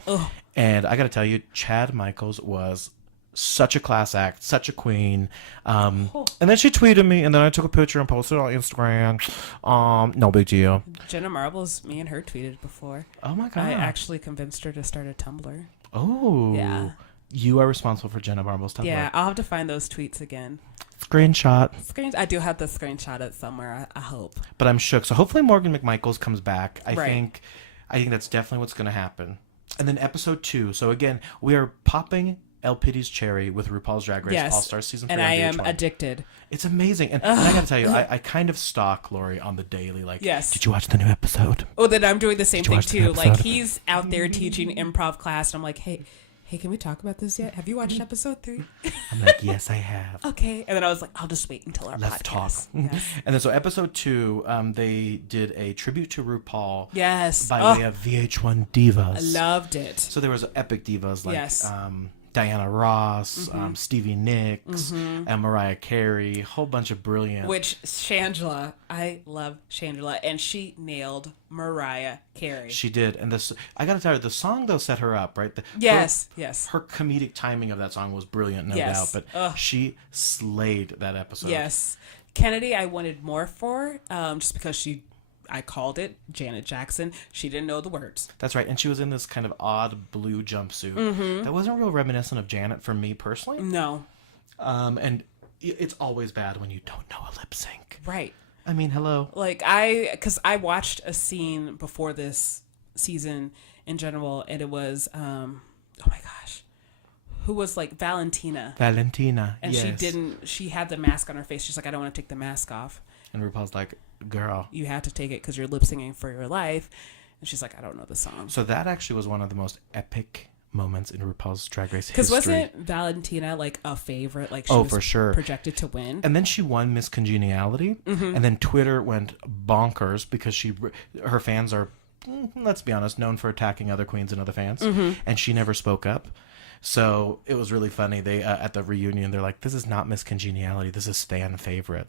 And I got to tell you, Chad Michaels was such a class act, such a queen. And then she tweeted me, and then I took a picture and posted it on Instagram. No big deal. Jenna Marbles, me and her tweeted before. Oh my God. I actually convinced her to start a Tumblr. Oh. Yeah. You are responsible for Jenna Marbles' Tumblr. Yeah, I'll have to find those tweets again. Screenshot. I do have to screenshot it somewhere, I hope. But I'm shook. So hopefully Morgan McMichaels comes back. I think that's definitely what's going to happen. And then episode 2. So again, we are popping L.Piddy's cherry with RuPaul's Drag Race All-Stars Season 3 and I am VH1. addicted. It's amazing. And I got to tell you, I kind of stalk Lori on the daily. Like, yes. Did you watch the new episode? Oh, then I'm doing the same thing too. Like, he's out there teaching improv class, and I'm like, hey, can we talk about this yet? Have you watched episode 3? I'm like, yes, I have. Okay. And then I was like, I'll just wait until our Let's podcast. talk. Yes. And then so episode 2, they did a tribute to RuPaul. Yes. By way of VH1 Divas. I loved it. So there was epic divas like Yes. Diana Ross, Stevie Nicks, and Mariah Carey, a whole bunch of brilliant. Which Shangela, I love Shangela, and she nailed Mariah Carey. She did, and this I gotta tell you, the song though set her up, right? Yes. Her comedic timing of that song was brilliant, no doubt. But she slayed that episode. Yes, Kennedy, I wanted more for, just because I called it Janet Jackson. She didn't know the words. That's right. And she was in this kind of odd blue jumpsuit. That wasn't real reminiscent of Janet for me personally. No. And it's always bad when you don't know a lip sync. Right. I mean, hello. Like, because I watched a scene before this season in general, and it was, oh my gosh, who was like Valentina. And yes. She had the mask on her face. She's like, I don't want to take the mask off. And RuPaul's like, girl, you have to take it because you're lip syncing for your life. And she's like, I don't know the song. So that actually was one of the most epic moments in RuPaul's Drag Race history. Because wasn't Valentina like a favorite? Like, she was for sure projected to win. And then she won Miss Congeniality, and then Twitter went bonkers because her fans are, let's be honest, known for attacking other queens and other fans, and she never spoke up. So it was really funny. They at the reunion, they're like, "This is not Miss Congeniality. This is Stan Favorite."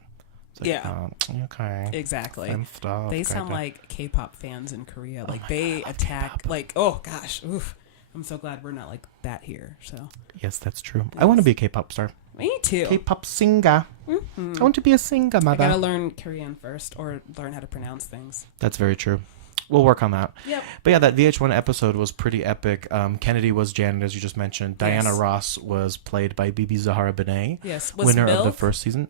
Like, yeah. Okay. Exactly. Stuff, they sound like K-pop fans in Korea. Like, they attack. Like, oh gosh, oof. I'm so glad we're not like that here. So. Yes, that's true. Yes. I want to be a K-pop star. Me too. K-pop singer. I want to be a singer, mother. I gotta learn Korean first, or learn how to pronounce things. That's very true. We'll work on that. Yep. But yeah, that VH1 episode was pretty epic. Kennedy was Janet, as you just mentioned. Diana Ross was played by Bibi Zahara Benet. Yes. Winner of the first season.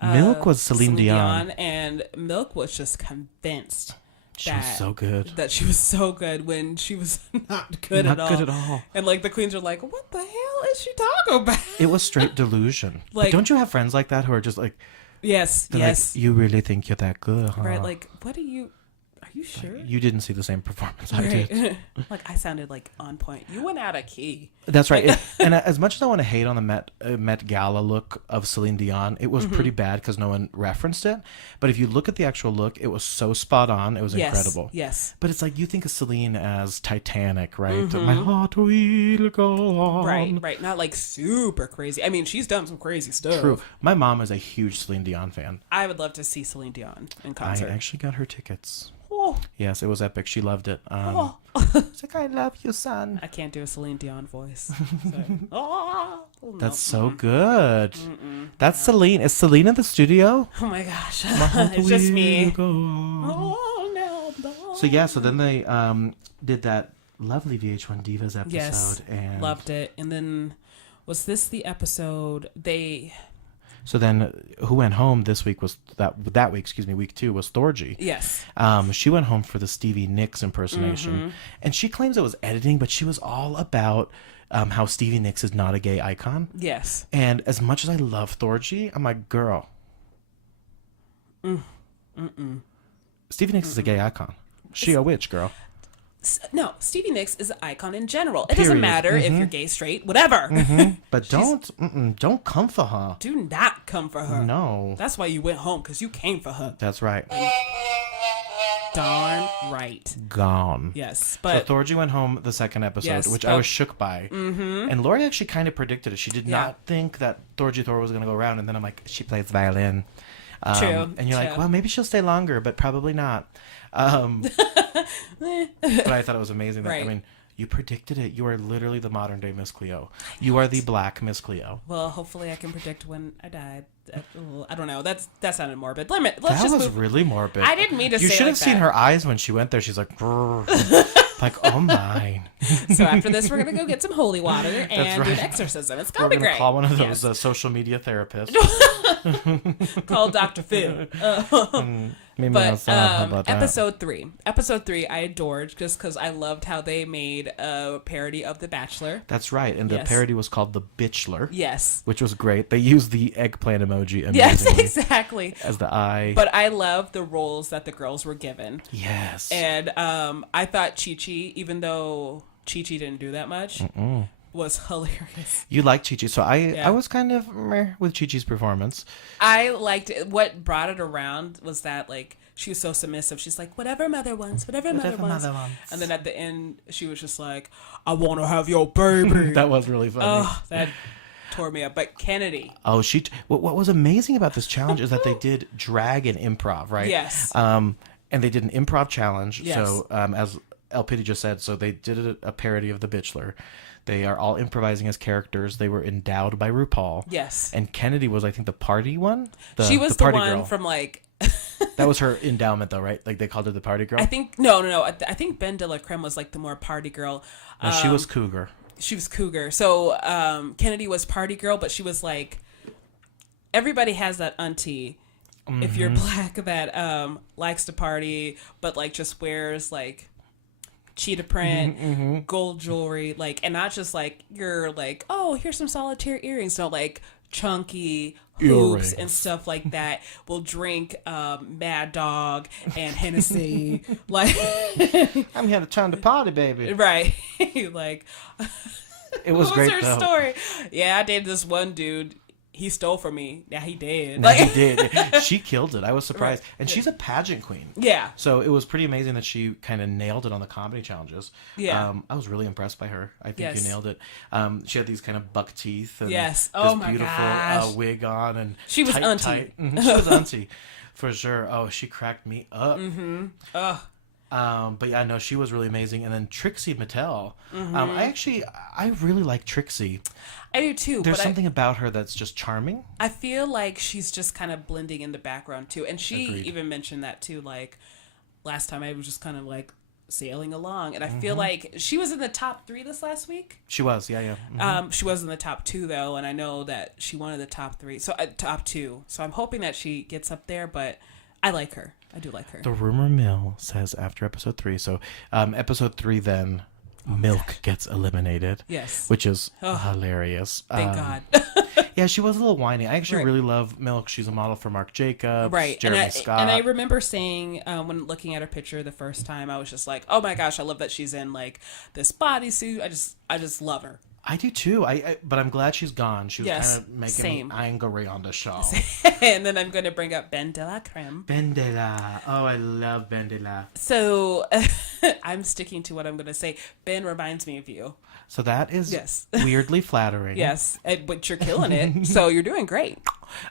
Milk was Celine Dion. And Milk was just convinced she was so good. That she was so good when she was not good at all. Not good at all. And like the queens are like, what the hell is she talking about? It was straight delusion. Like, but don't you have friends like that who are just like, yes. Like, you really think you're that good, huh? Right. Like, are you sure? You didn't see the same performance I did. Like, I sounded like on point. You went out of key. That's right. And as much as I want to hate on the Met Gala look of Celine Dion, it was pretty bad because no one referenced it. But if you look at the actual look, it was so spot on. It was incredible. Yes. But it's like you think of Celine as Titanic, right? My heart will go on. Right. Not like super crazy. I mean, she's done some crazy stuff. True. My mom is a huge Celine Dion fan. I would love to see Celine Dion in concert. I actually got her tickets. Oh. Yes, it was epic. She loved it. She's like, I love you, son. I can't do a Celine Dion voice. That's so good. That's Celine. Is Celine in the studio? Oh my gosh. It's just me. Oh, no. So yeah, so then they did that lovely VH1 Divas episode. Yes, and loved it. And then, was this the episode So then, who went home this week was that week? Excuse me, week 2 was Thorgy. Yes. She went home for the Stevie Nicks impersonation, and she claims it was editing, but she was all about how Stevie Nicks is not a gay icon. Yes. And as much as I love Thorgy, I'm like, girl, Stevie Nicks is a gay icon. She a witch, girl. No, Stevie Nicks is an icon in general. It doesn't matter if you're gay, straight, whatever. But don't come for her. Do not come for her. No. That's why you went home, because you came for her. That's right. Darn right. Gone. Yes, but so Thorgy went home the second episode, which I was shook by. Mm-hmm. And Lori actually kind of predicted it. She did not think that Thorgy Thor was going to go around. And then I'm like, she plays violin. True. And you're like, well, maybe she'll stay longer, but probably not. But I thought it was amazing. That, I mean, you predicted it. You are literally the modern day Miss Cleo. You are the black Miss Cleo. Well, hopefully I can predict when I died. I don't know. That sounded morbid. That was really morbid. I didn't mean to say You should have like seen that. her eyes when she went there. She's like, like, oh my. So after this, we're going to go get some holy water and do an exorcism. It's going to be great. We're going to call one of those social media therapists. Call Dr. Phil. But episode 3. Episode 3 I adored just because I loved how they made a parody of The Bachelor. That's right. And the parody was called The Bitchler. Yes. Which was great. They used the eggplant emoji amazingly. Yes, exactly. As the eye. But I love the roles that the girls were given. Yes. And I thought Chi-Chi, even though Chi-Chi didn't do that much, was hilarious. You liked Chi-Chi. So I was kind of meh with Chi-Chi's performance. I liked it. What brought it around was that, like, she was so submissive. She's like, whatever mother wants, whatever mother wants. And then at the end, she was just like, I want to have your baby. That was really funny. Oh, that tore me up. But Kennedy. Oh, what was amazing about this challenge is that they did drag and improv, right? Yes. And they did an improv challenge. Yes. So as L.Piddy just said, so they did a parody of The Bitchler. They are all improvising as characters. They were endowed by RuPaul. Yes. And Kennedy was, I think, the party one. She was the party one girl. from, like... That was her endowment, though, right? Like, they called her the party girl? I think... No. I think Ben de la Creme was, like, the more party girl. No, she was cougar. She was cougar. So, Kennedy was party girl, but she was, like... Everybody has that auntie, if you're black, that likes to party, but, like, just wears, like... cheetah print, gold jewelry, like, and not just like you're like, oh, here's some solitaire earrings. No, like chunky hoops and stuff like that. Will drink Mad Dog and Hennessy. Like, I'm here to turn the party, baby. Right. Like, it was great. What was her story? Yeah, I dated this one dude. He stole from me. Now he did. Now he did. She killed it. I was surprised. Right. And she's a pageant queen. Yeah. So it was pretty amazing that she kind of nailed it on the comedy challenges. Yeah. I was really impressed by her. I think you nailed it. She had these kind of buck teeth and this beautiful wig on. And she was auntie. She was auntie, for sure. Oh, she cracked me up. Mm-hmm. Ugh. But yeah, no, she was really amazing. And then Trixie Mattel. I really like Trixie. I do too. There's something about her that's just charming. I feel like she's just kind of blending in the background too. And she Agreed. even mentioned that too. Like last time I was just kind of like sailing along. And I feel like she was in the top 3 this last week. She was, yeah. Mm-hmm. She was in the top 2 though. And I know that she wanted the top 3. So top 2. So I'm hoping that she gets up there, but I like her. I do like her. The rumor mill says after episode 3. So episode 3 then Milk gets eliminated. Yes. Which is hilarious. Thank God. Yeah, she was a little whiny. I actually really love Milk. She's a model for Marc Jacobs, Jeremy Scott. And I remember saying when looking at her picture the first time, I was just like, oh my gosh, I love that she's in like this bodysuit. I just love her. I do too. But I'm glad she's gone. She was kind of making me angry on the show. And then I'm going to bring up Ben de la Creme. Ben de la. Oh, I love Ben de la. So I'm sticking to what I'm going to say. Ben reminds me of you. So that is weirdly flattering. Yes, but you're killing it. So you're doing great.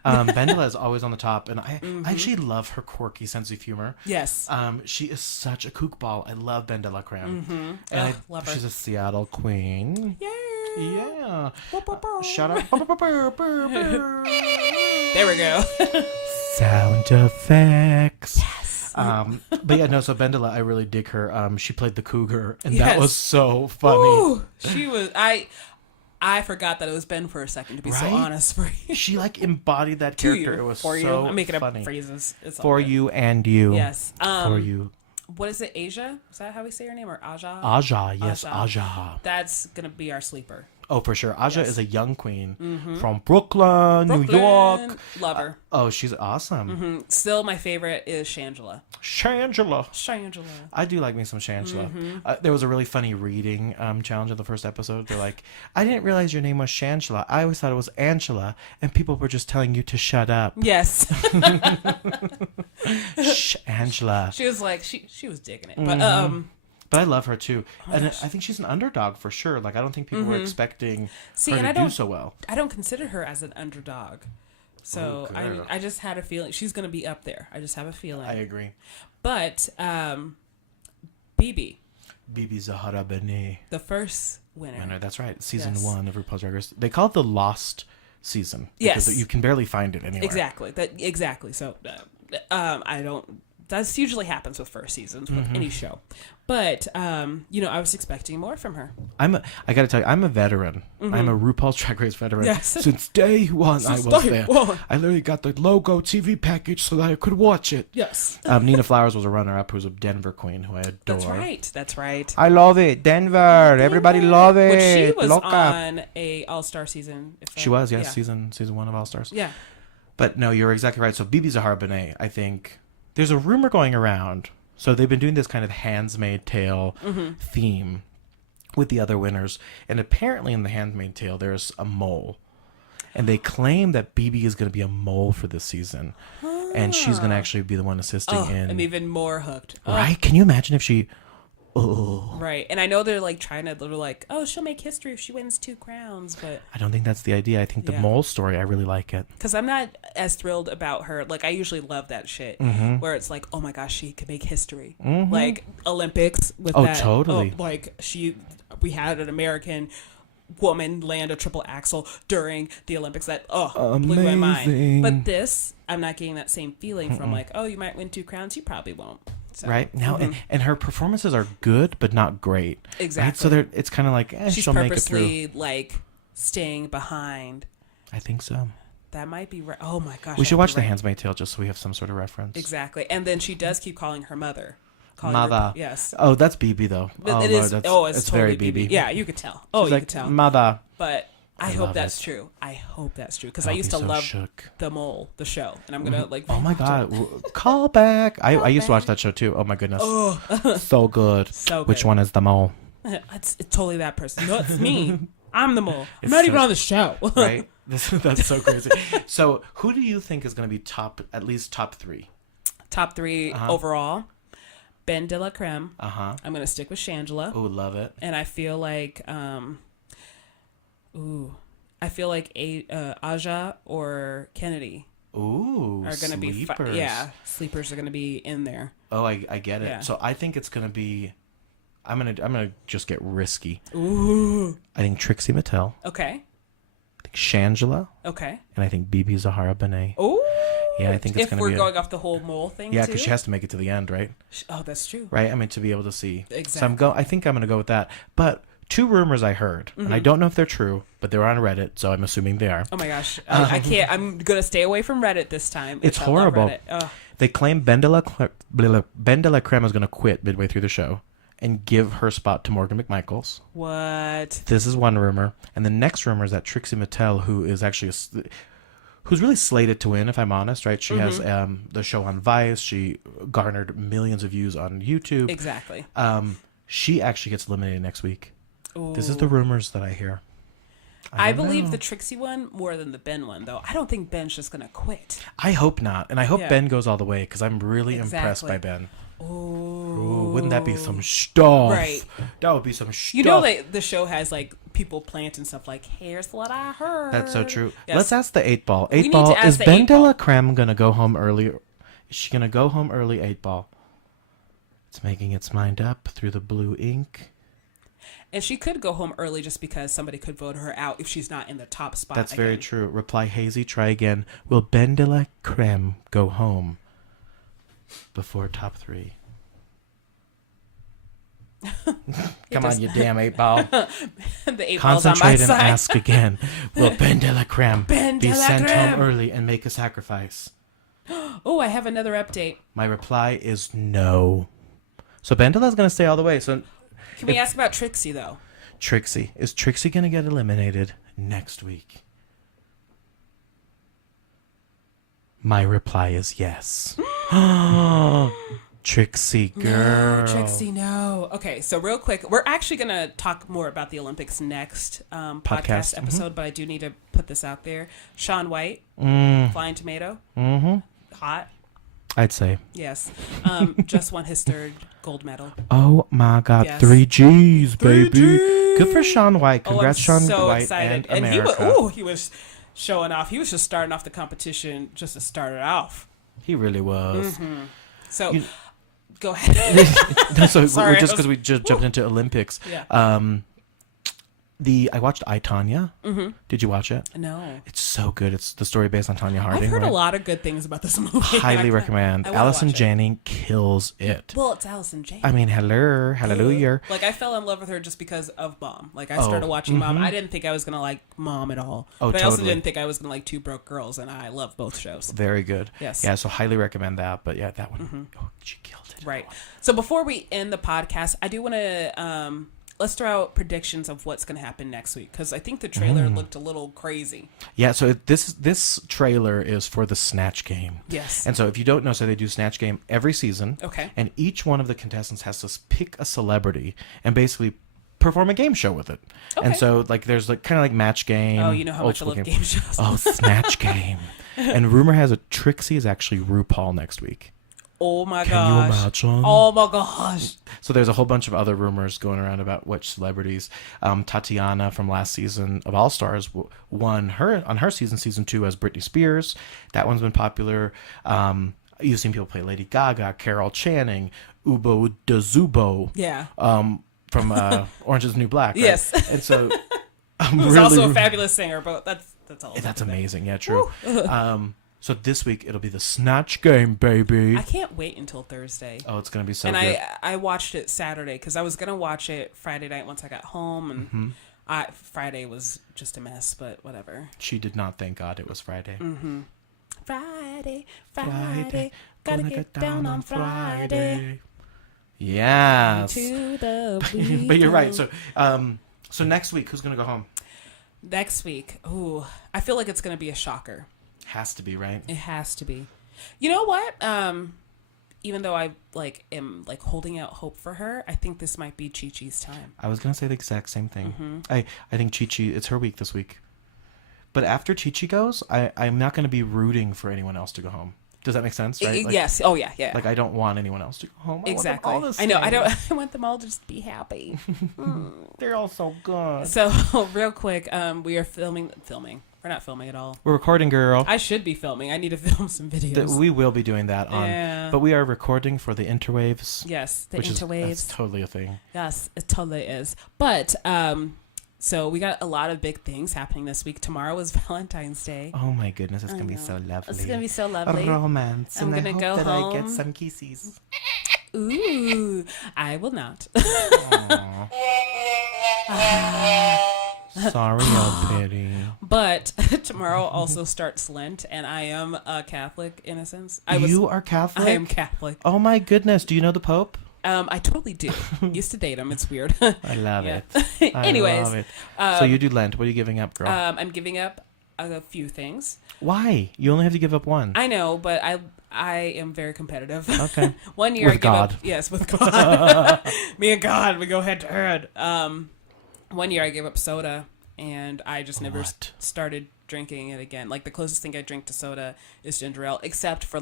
Ben de la is always on the top, and I actually love her quirky sense of humor. Yes. She is such a kookball. I love Ben de la Creme. Mm-hmm. And love her. She's a Seattle queen. Yay. Yeah. Shout out. There we go. Sound effects. Yes. But yeah, no, so Ben de la, I really dig her. She played the cougar, and that was so funny. Ooh, she was, I forgot that it was Ben for a second, to be so honest for you. She like embodied that character. It was for so you. I'm making funny. up phrases. It's for you and you. Yes. For you. What is it, Asia? Is that how we say her name? Or Aja? Aja, yes, Aja. That's going to be our sleeper. Oh, for sure. Aja is a young queen from Brooklyn, New York. Love her. Oh, she's awesome. Still, my favorite is Shangela. Shangela. I do like me some Shangela. There was a really funny reading challenge in the first episode. They're like, I didn't realize your name was Shangela. I always thought it was Angela, and people were just telling you to shut up. Yes. Angela. She was like, she was digging it. But I love her too. And I think she's an underdog for sure. Like, I don't think people were expecting her to do so well. I don't consider her as an underdog. So I just had a feeling she's going to be up there. I just have a feeling. I agree. But Bibi Zahara Benet. The first winner. That's right. Season 1 of RuPaul's Drag Race. They call it the Lost season. Because you can barely find it anywhere. Exactly. So I don't... That usually happens with first seasons with any show. But, I was expecting more from her. I got to tell you, I'm a veteran. I'm a RuPaul's Drag Race veteran. Yes. Since day one, I was there. I literally got the logo TV package so that I could watch it. Yes. Nina Flowers was a runner-up who's a Denver queen who I adore. That's right. I love it. Denver. Everybody love it. Which she was on a All-Star season. She was, yes. Season 1 of All-Stars. Yeah. But no, you're exactly right. So Bibi Zahara Benet, I think... There's a rumor going around. So they've been doing this kind of Handmaid's Tale theme with the other winners. And apparently in the Handmaid's Tale, there's a mole. And they claim that Bibi is going to be a mole for this season. And she's going to actually be the one assisting in... I'm even more hooked. Right? Can you imagine if she... Oh. Right. And I know they're like trying to, they're like, oh, she'll make history if she wins 2 crowns, but I don't think that's the idea. I think the mole story, I really like it. Because I'm not as thrilled about her. Like, I usually love that shit where it's like, oh my gosh, she can make history. Like Olympics with that. Oh, totally. We had an American woman land a triple axel during the Olympics that blew my mind. But this, I'm not getting that same feeling from like, oh, you might win 2 crowns, you probably won't. So, right now, and her performances are good, but not great. Exactly. Right? So it's kind of like she's she'll make it through. purposely like staying behind. I think so. That might be right. Oh my gosh! We should watch The Handmaid's Tale just so we have some sort of reference. Exactly, and then she does keep calling her mother. Mother. Yes. Oh, that's Bibi though. It is. It's totally very Bibi. Yeah, you could tell. Oh, she's you like, could tell. Mother. But I hope that's true. I hope that's true because I used to love The Mole, the show, and I'm gonna like. Oh my god! Call back! I used to watch that show too. Oh my goodness! So good. So good. Which one is the mole? It's totally that person. No, it's me. I'm the mole. I'm not even on the show. Right? That's so crazy. So, who do you think is going to be at least top 3? Top 3 overall. Ben de la Creme. I'm going to stick with Shangela. Oh, love it. And I feel like, Aja or Kennedy. Ooh, are going to be sleepers are going to be in there. Oh, I get it. Yeah. So I think it's going to be. I'm gonna just get risky. Ooh. I think Trixie Mattel. Okay. I think Shangela. Okay. And I think Bibi Zahara Benet. Ooh. Yeah, I think it's going to be. If we're going off the whole mole thing. Yeah, because she has to make it to the end, right? Oh, that's true. Right. I mean, to be able to see. Exactly. So I think I'm going to go with that. But 2 rumors I heard, and I don't know if they're true, but they're on Reddit, so I'm assuming they are. Oh my gosh, I can't. I'm gonna stay away from Reddit this time. It's horrible. They claim Ben de la Creme is going to quit midway through the show and give her spot to Morgan McMichaels. What? This is one rumor, and the next rumor is that Trixie Mattel, who is actually who's really slated to win, if I'm honest, right? She has the show on Vice. She garnered millions of views on YouTube. Exactly. She actually gets eliminated next week. Ooh. This is the rumors that I hear. I believe the Trixie one more than the Ben one, though. I don't think Ben's just going to quit. I hope not. And I hope Ben goes all the way because I'm really impressed by Ben. Ooh, wouldn't that be some stuff? Right. That would be some stuff. You know, the show has like people planting stuff like, here's what I heard. That's so true. Yes. Let's ask the 8 Ball. 8 Ball, is Ben de la Creme going to go home early? Is she going to go home early, 8 Ball? It's making its mind up through the blue ink. And she could go home early just because somebody could vote her out if she's not in the top spot. That's very true. Reply Hazy, try again. Will Ben de la Creme go home before top 3? Come on, you damn 8 Ball. The 8 Ball's Concentrate on my and side. ask again. Will Ben de la Creme be sent home early and make a sacrifice? Oh, I have another update. My reply is no. So Ben de la's going to stay all the way. So can we ask about Trixie, though? Trixie. Is Trixie going to get eliminated next week? My reply is yes. Trixie, girl. No, Trixie, no. Okay, so real quick, we're actually going to talk more about the Olympics next podcast episode, but I do need to put this out there. Shaun White, Flying Tomato, hot. I'd say. Yes. Just won his third gold medal. Oh my God, Yes. 3 G's, baby. 3Gs. Good for Shaun White. Congrats, I'm Shaun so White excited. and And America. he was showing off. He was just starting off the competition just to start it off. He really was. So, go ahead. No, so Sorry, just because we just jumped into Olympics. Yeah. I watched I, Tonya. Did you watch it? No. It's so good. It's the story based on Tonya Harding. I've heard right? a lot of good things about this movie. Highly recommend. I wanna Allison watch it. Janney kills it. Well, it's Allison Janney. I mean, hallelujah. Like, I fell in love with her just because of Mom. Like, I started watching Mom. I didn't think I was going to like Mom at all. Oh, but I also totally. didn't think I was going to like Two Broke Girls, and I love both shows. Very good. Yes. Yeah, so highly recommend that. But yeah, that one, oh, she killed it. Right. So before we end the podcast, I do want to let's throw out predictions of what's going to happen next week, because I think the trailer looked a little crazy. Yeah, so this trailer is for the Snatch Game. Yes. And so if you don't know, so they do Snatch Game every season. Okay. And each one of the contestants has to pick a celebrity and basically perform a game show with it. Okay. And so like there's like kind of like Match Game. Oh, you know how much I love game shows. Oh, Snatch Game. And rumor has it Trixie is actually RuPaul next week. Oh my Can gosh. you imagine? Oh my gosh. So there's a whole bunch of other rumors going around about which celebrities. Tatiana from last season of All Stars won on her season 2 as Britney Spears. That one's been popular. You've seen people play Lady Gaga, Carol Channing, Ubo Dazubo. Yeah. From Orange Is the New Black. Right? Yes. And so Who's also a fabulous singer, but that's all. That's amazing. Yeah, true. So this week it'll be the Snatch Game, baby. I can't wait until Thursday. Oh, it's gonna be so and good. I watched it Saturday because I was gonna watch it Friday night once I got home, and Friday was just a mess, but whatever. She did not thank God it was Friday. Friday, gotta get down on Friday. Yes. To the But you're right. So so next week, who's gonna go home? next week, ooh, I feel like it's gonna be a shocker. Has to be, right? It has to be. You know what? Even though I am holding out hope for her, I think this might be Chi-Chi's time. I was gonna say the exact same thing. I think Chi-Chi, it's her week this week. But after Chi-Chi goes, I'm not gonna be rooting for anyone else to go home. Does that make sense? Right? Like, yes. Oh yeah. Yeah. Like I don't want anyone else to go home. Exactly. I want them all to I know. stay. I want them all to just be happy. They're all so good. So real quick, we are filming. We're not filming at all. We're recording, girl. I should be filming. I need to film some videos. We will be doing that on. Yeah. But we are recording for the interwaves. Yes, the which interwaves. That's totally a thing. Yes, it totally is. But so we got a lot of big things happening this week. Tomorrow is Valentine's Day. Oh my goodness, it's gonna be so lovely. It's gonna be so lovely. Romance. I'm and gonna I hope go that home. I get some kisses. Ooh, I will not. Sorry, L.Piddy. But tomorrow also starts Lent, and I am a Catholic in a sense. You are Catholic? I am Catholic. Oh my goodness, do you know the Pope? I totally do. Used to date him. It's weird. I love Yeah. it. Anyways, I love it. So you do Lent. What are you giving up, girl? I'm giving up a few things. Why? You only have to give up one. I know, but I am very competitive. Okay. One year With I gave God. up. Yes, with God. Me and God, we go head to head. 1 year I gave up soda, and I just never What? started drinking it again. Like the closest thing I drink to soda is ginger ale, except for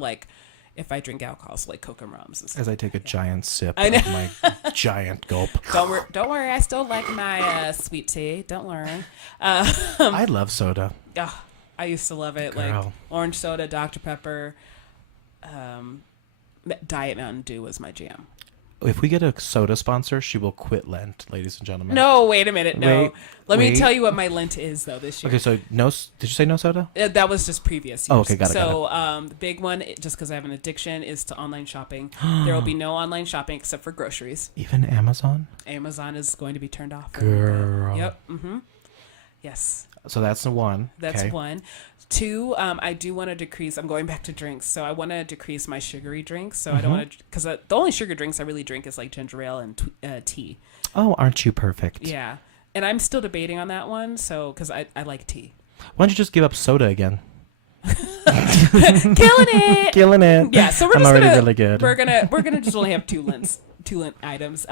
if I drink alcohol, so like Coke and Rums and stuff. As I take a giant sip I know. of my giant gulp. Don't worry. I still like my sweet tea. Don't worry. I love soda. I used to love it. Girl. Like orange soda, Dr. Pepper, Diet Mountain Dew was my jam. If we get a soda sponsor, she will quit Lent, ladies and gentlemen. No, wait a minute. No. Let me wait. tell you what my Lent is, though, this year. Okay, so did you say no soda? That was just previous years. Oh, okay, got it, So the big one, just because I have an addiction, is to online shopping. There will be no online shopping except for groceries. Even Amazon? Amazon is going to be turned off. Girl. Yep. Mm-hmm. Yes. So that's the one. That's okay. one. Two, I do want to decrease. I'm going back to drinks, so I want to decrease my sugary drinks. So I don't want to, because the only sugar drinks I really drink is like ginger ale and tea. Oh, aren't you perfect? Yeah. And I'm still debating on that one, so because I like tea. Why don't you just give up soda again? Killing it. Killing it. Yeah, so I'm already really good. We're gonna just only have two Lent items.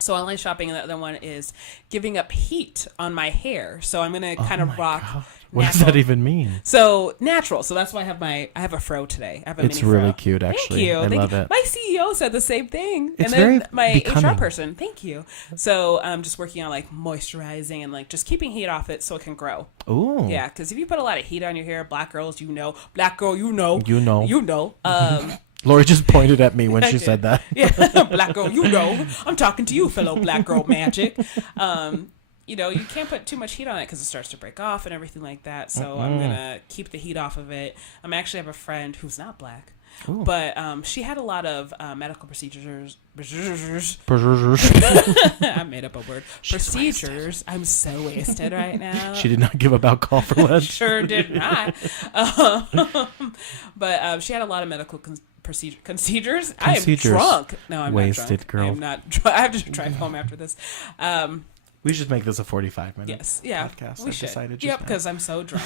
So online shopping, and the other one is giving up heat on my hair. So I'm gonna kind of rock. God. What does that even mean? So natural. So that's why I have a fro today. I have a It's mini really fro. cute, actually. Thank you. I love it. My CEO said the same thing, It's and then very my becoming. HR person. Thank you. So I'm just working on like moisturizing and like just keeping heat off it so it can grow. Ooh. Yeah, because if you put a lot of heat on your hair, black girls, black girl, you know. Lori just pointed at me when she said that. Yeah, black girl, you know. I'm talking to you, fellow black girl magic. You can't put too much heat on it because it starts to break off and everything like that. So I'm going to keep the heat off of it. I actually have a friend who's not black. Ooh. But she had a lot of medical procedures. I made up a word. Procedures. I'm so wasted right now. She did not give up alcohol for Lent. Sure did not. But she had a lot of medical procedures. I am drunk. No, I'm wasted, not drunk. Girl. I am not drunk. I have to drive home after this. We should make this a 45-minute podcast. We should. Decided because I'm so drunk.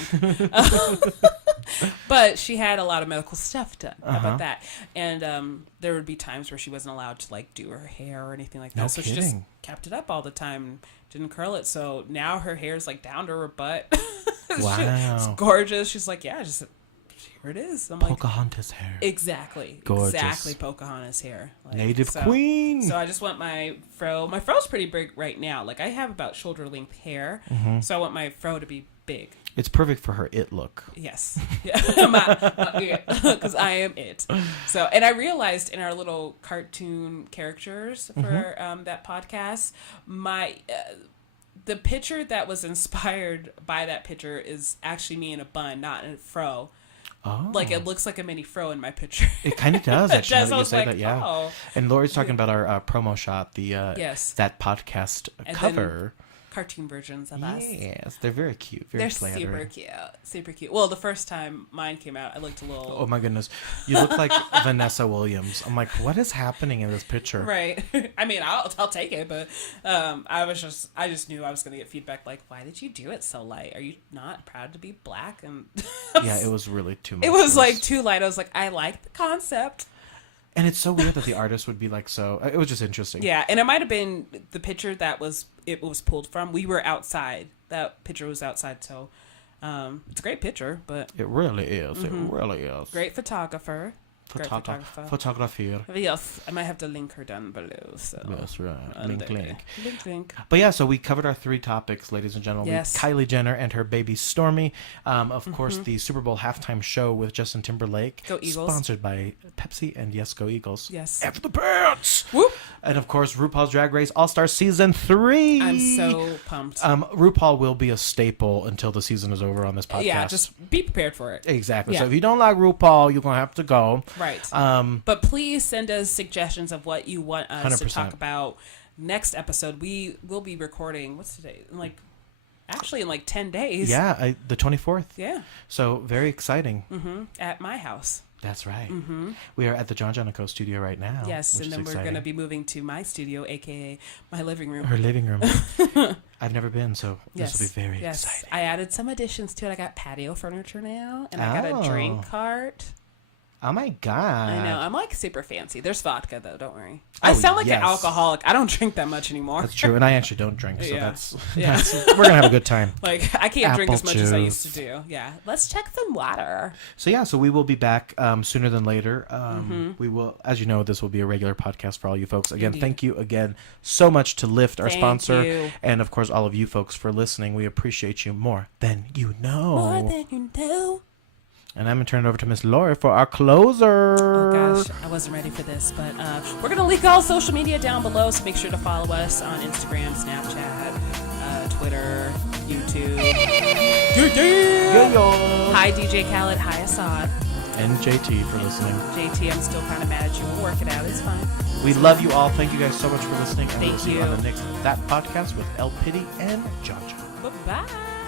But she had a lot of medical stuff done. How about that? And there would be times where she wasn't allowed to like do her hair or anything like that. So kidding. She just kept it up all the time, didn't curl it. So now her hair's like down to her butt. Wow. It's gorgeous. She's like, yeah, just here it is. I'm Pocahontas hair. Exactly. Gorgeous. Exactly Pocahontas hair. Native queen. So I just want my fro. My fro's pretty big right now. Like I have about shoulder length hair. Mm-hmm. So I want my fro to be big. It's perfect for her it look. Yes. Because I am it. So, and I realized in our little cartoon characters for that podcast, the picture that was inspired by that picture is actually me in a bun, not in a fro. Oh. Like it looks like a mini fro in my picture. It kind of does, actually. It does. I was like, yeah. Oh. And Lori's talking about our promo shot, the that podcast and cover. Cartoon versions of us. Yes, they're very cute. They're super cute. Super cute. Well, the first time mine came out, I looked a little... Oh my goodness. You look like Vanessa Williams. I'm like, what is happening in this picture? Right. I mean, I'll take it, but I just knew I was going to get feedback like, why did you do it so light? Are you not proud to be black? And yeah, it was really too much. It was like too light. I was like, I like the concept. And it's so weird that the artist would be like so... It was just interesting. Yeah, and it might have been the picture that it was pulled from. We were outside. That picture was outside, so it's a great picture, but... It really is. Mm-hmm. It really is. Great photographer. Photographer. Yes, I might have to link her down below. So. That's right. Link. But yeah, so we covered our 3 topics, ladies and gentlemen. Yes. Kylie Jenner and her baby Stormy. Of course, the Super Bowl halftime show with Justin Timberlake. Go Eagles. Sponsored by Pepsi and yes, go Eagles. Yes. After the pants! Whoop! And of course, RuPaul's Drag Race All-Star Season 3. I'm so pumped. RuPaul will be a staple until the season is over on this podcast. Yeah, just be prepared for it. Exactly. Yeah. So if you don't like RuPaul, you're going to have to go. Right. But please send us suggestions of what you want us 100%. to talk about next episode. We will be recording, what's today? In 10 days. Yeah, the 24th. Yeah. So very exciting. Mm-hmm. At my house. That's right. Mm-hmm. We are at the Jon Jon & Co. studio right now. Yes, and then we're going to be moving to my studio, a.k.a. my living room. Her living room. I've never been, so this will be very exciting. I added some additions to it. I got patio furniture now, and I got a drink cart. Oh my God. I know. I'm like super fancy. There's vodka though. Don't worry. I sound like an alcoholic. I don't drink that much anymore. That's true. And I actually don't drink. So that's we're going to have a good time. Like I can't drink as much as I used to do. Yeah. Let's check some water. So we will be back sooner than later. We will, as you know, this will be a regular podcast for all you folks. Again, thank you again so much to Lyft, our sponsor. And of course, all of you folks for listening. We appreciate you more than you know. More than you know. And I'm going to turn it over to Miss Lori for our closer. Oh, gosh. I wasn't ready for this. But we're going to link all social media down below. So make sure to follow us on Instagram, Snapchat, Twitter, YouTube. Hi, DJ Khaled. Hi, Assad. And JT for listening. JT, I'm still kind of mad at you. We'll work it out. It's fine. We love you all. Thank you guys so much for listening. And we'll see you on you the next That Podcast with L.Piddy and Jon Jon. Bye-bye.